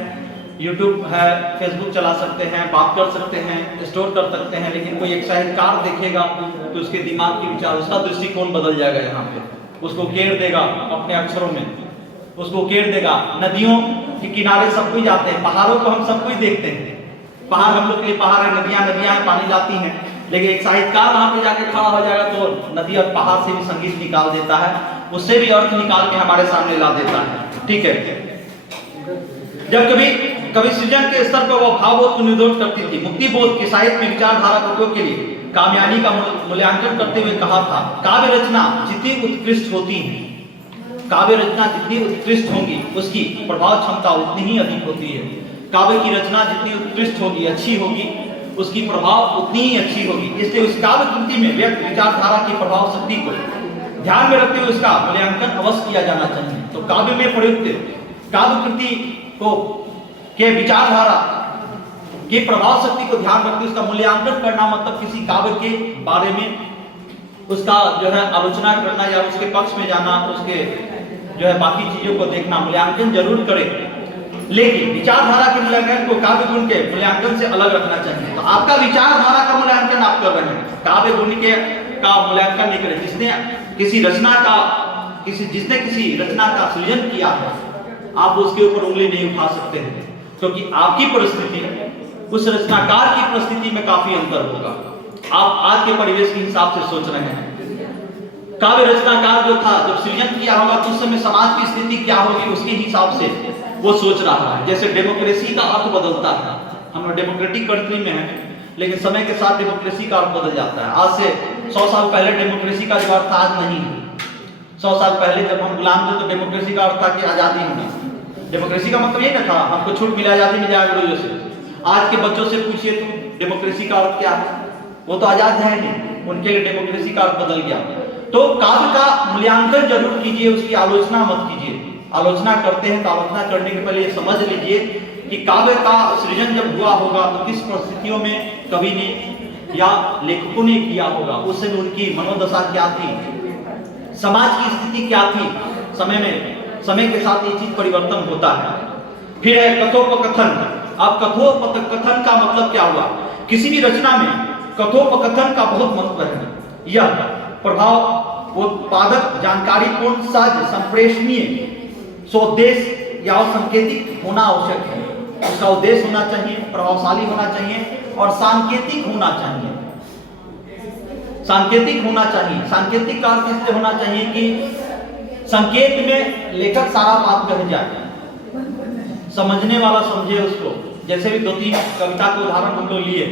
यूट्यूब है, फेसबुक चला सकते हैं, बात कर सकते हैं, स्टोर कर सकते हैं। लेकिन कोई एक साहित्यकार देखेगा तो उसके दिमाग के विचार, उसका दृष्टिकोण बदल जाएगा। यहाँ पे उसको घेर देगा अपने अक्षरों में, उसको घेर देगा। नदियों के किनारे सब कोई जाते हैं, पहाड़ों को हम सब कोई देखते हैं, पहाड़ हम लोग के लिए पहाड़ है, नदियां हैं, पानी जाती हैं। लेकिन एक साहित्यकार वहां पे जाके खड़ा हो जाएगा तो नदी और पहाड़ से भी संगीत निकाल देता है, उससे भी अर्थ निकाल के हमारे सामने ला देता है। ठीक है, जब कभी सृजन के स्तर पर वो भावबोध को निर्दोष करती थी, मुक्ति बोध के साहित्य में विचारधारा के उपयोग के लिए कामयानी का मूल्यांकन करते हुए कहा था, काव्य रचना जितनी उत्कृष्ट होती है, काव्य रचना जितनी उत्कृष्ट होगी उसकी प्रभाव क्षमता उतनी ही अधिक होती है। काव्य की रचना जितनी उत्कृष्ट होगी, अच्छी होगी, उसकी प्रभाव उतनी ही अच्छी होगी। इसलिए उस काव्य कृति में व्यक्त विचारधारा की प्रभाव शक्ति को ध्यान में रखते हुए उसका मूल्यांकन अवश्य किया जाना चाहिए। तो काव्य में प्रयुक्त काव्य कृति को के विचारधारा की प्रभाव शक्ति को ध्यान रखते उसका मूल्यांकन करना, मतलब किसी काव्य के बारे में उसका जो है आलोचना करना या उसके पक्ष में जाना, उसके जो है बाकी चीजों को देखना, मूल्यांकन जरूर करें। लेकिन विचारधारा के मूल्यांकन को काव्य गुण के मूल्यांकन से अलग रखना चाहिए। तो आपका विचारधारा का मूल्यांकन आप कर रहे हैं, काव्य गुण के का मूल्यांकन नहीं करें। जिसने किसी रचना का सृजन किया है, आप उसके ऊपर उंगली नहीं उठा सकते हैं, क्योंकि आपकी परिस्थिति उस रचनाकार की परिस्थिति में काफी अंतर होगा। आप आज के परिवेश के हिसाब से सोच रहे हैं, काव्य रचनाकार जो था जब सृजन किया होगा तो उस समय समाज की स्थिति क्या होगी उसके हिसाब से वो सोच रहा है। जैसे डेमोक्रेसी का अर्थ बदलता है, हम डेमोक्रेटिक कंट्री में हैं, लेकिन समय के साथ डेमोक्रेसी का अर्थ बदल जाता है। आज से 100 साल पहले डेमोक्रेसी का जो अर्थ आज नहीं है। 100 साल पहले जब हम गुलाम थे तो डेमोक्रेसी का अर्थ था कि आजादी होना। डेमोक्रेसी का मतलब ये ना था हमको छूट मिला, आजादी मिल जाएगा गुरुजों से। आज के बच्चों से पूछिए तो डेमोक्रेसी का अर्थ क्या है, वो तो आजाद है नहीं, उनके लिए डेमोक्रेसी का अर्थ बदल गया। तो काव्य का मूल्यांकन जरूर कीजिए, उसकी आलोचना मत कीजिए। आलोचना करते हैं तो आलोचना करने के पहले ये समझ लीजिए कि काव्य का सृजन जब हुआ होगा तो किस परिस्थितियों में कवि ने या लेखकों ने किया होगा, उस समय उनकी मनोदशा क्या थी, समाज की स्थिति क्या थी। समय के साथ ये चीज परिवर्तन होता है। फिर है कथोपकथन। अब कथोपकथन का मतलब क्या हुआ, किसी भी रचना में कथोपकथन का बहुत महत्व है। यह प्रभाव उत्पादक, जानकारीपूर्ण, सहज, संप्रेषणीय, स्वोद्देश्य या सांकेतिक होना आवश्यक है। उसका उद्देश्य होना चाहिए, प्रभावशाली होना चाहिए और सांकेतिक होना चाहिए। सांकेतिक होना चाहिए, सांकेतिक का अर्थ इसलिए होना चाहिए कि संकेत में लेखक सारा बात कह जाए, समझने वाला समझे उसको। जैसे भी 2-3 कविता के उदाहरण हम लोग लिए,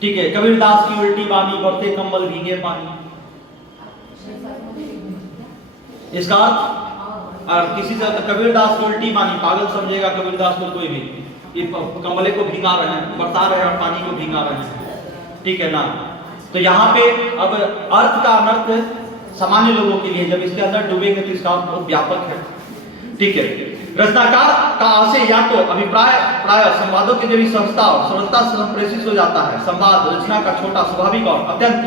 ठीक है, कबीरदास की उल्टी बानी, बढ़ते कंबल भीगे पानी, इसका अर्थ और किसी से कबीरदास को उल्टी बानी, पागल समझेगा कबीरदास को कोई भी, कि कंबले को भीगा रहे हैं, बरसा रहे हैं और पानी को भीगा रहे हैं, ठीक है ना। तो यहाँ पे अब अर्थ का अनर्थ सामान्य लोगों के लिए, जब इसके अंदर डूबेंगे तो इसका बहुत व्यापक है, ठीक है। रचनाकार का आशय या तो अभिप्राय प्राय संवादों के जरिए सरलता से संप्रेषित हो जाता है। संवाद रचना का छोटा, स्वाभाविक और अत्यंत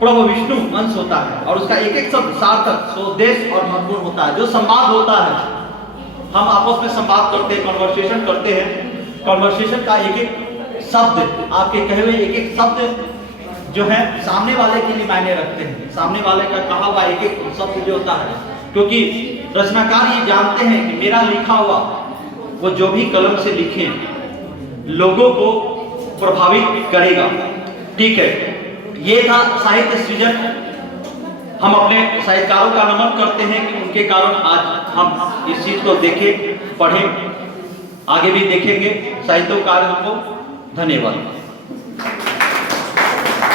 प्रभु विष्णु अंश होता है और उसका एक एक शब्द सार्थक, स्वदेश और महत्वपूर्ण होता है। जो संवाद होता है, हम आपस में संवाद करते हैं, कन्वर्सेशन करते हैं, कन्वर्सेशन का एक एक शब्द, आपके कहे हुए एक एक शब्द जो है सामने वाले के लिए मायने रखते हैं। सामने वाले का कहा हुआ एक एक शब्द जो होता है, क्योंकि रचनाकार ये जानते हैं कि मेरा लिखा हुआ वो जो भी कलम से लिखे लोगों को प्रभावित करेगा। ठीक है, ये था साहित्य सृजन। हम अपने साहित्यकारों का नमन करते हैं कि उनके कारण आज हम इस चीज को देखें, पढ़ें, आगे भी देखेंगे साहित्यकारों को। धन्यवाद।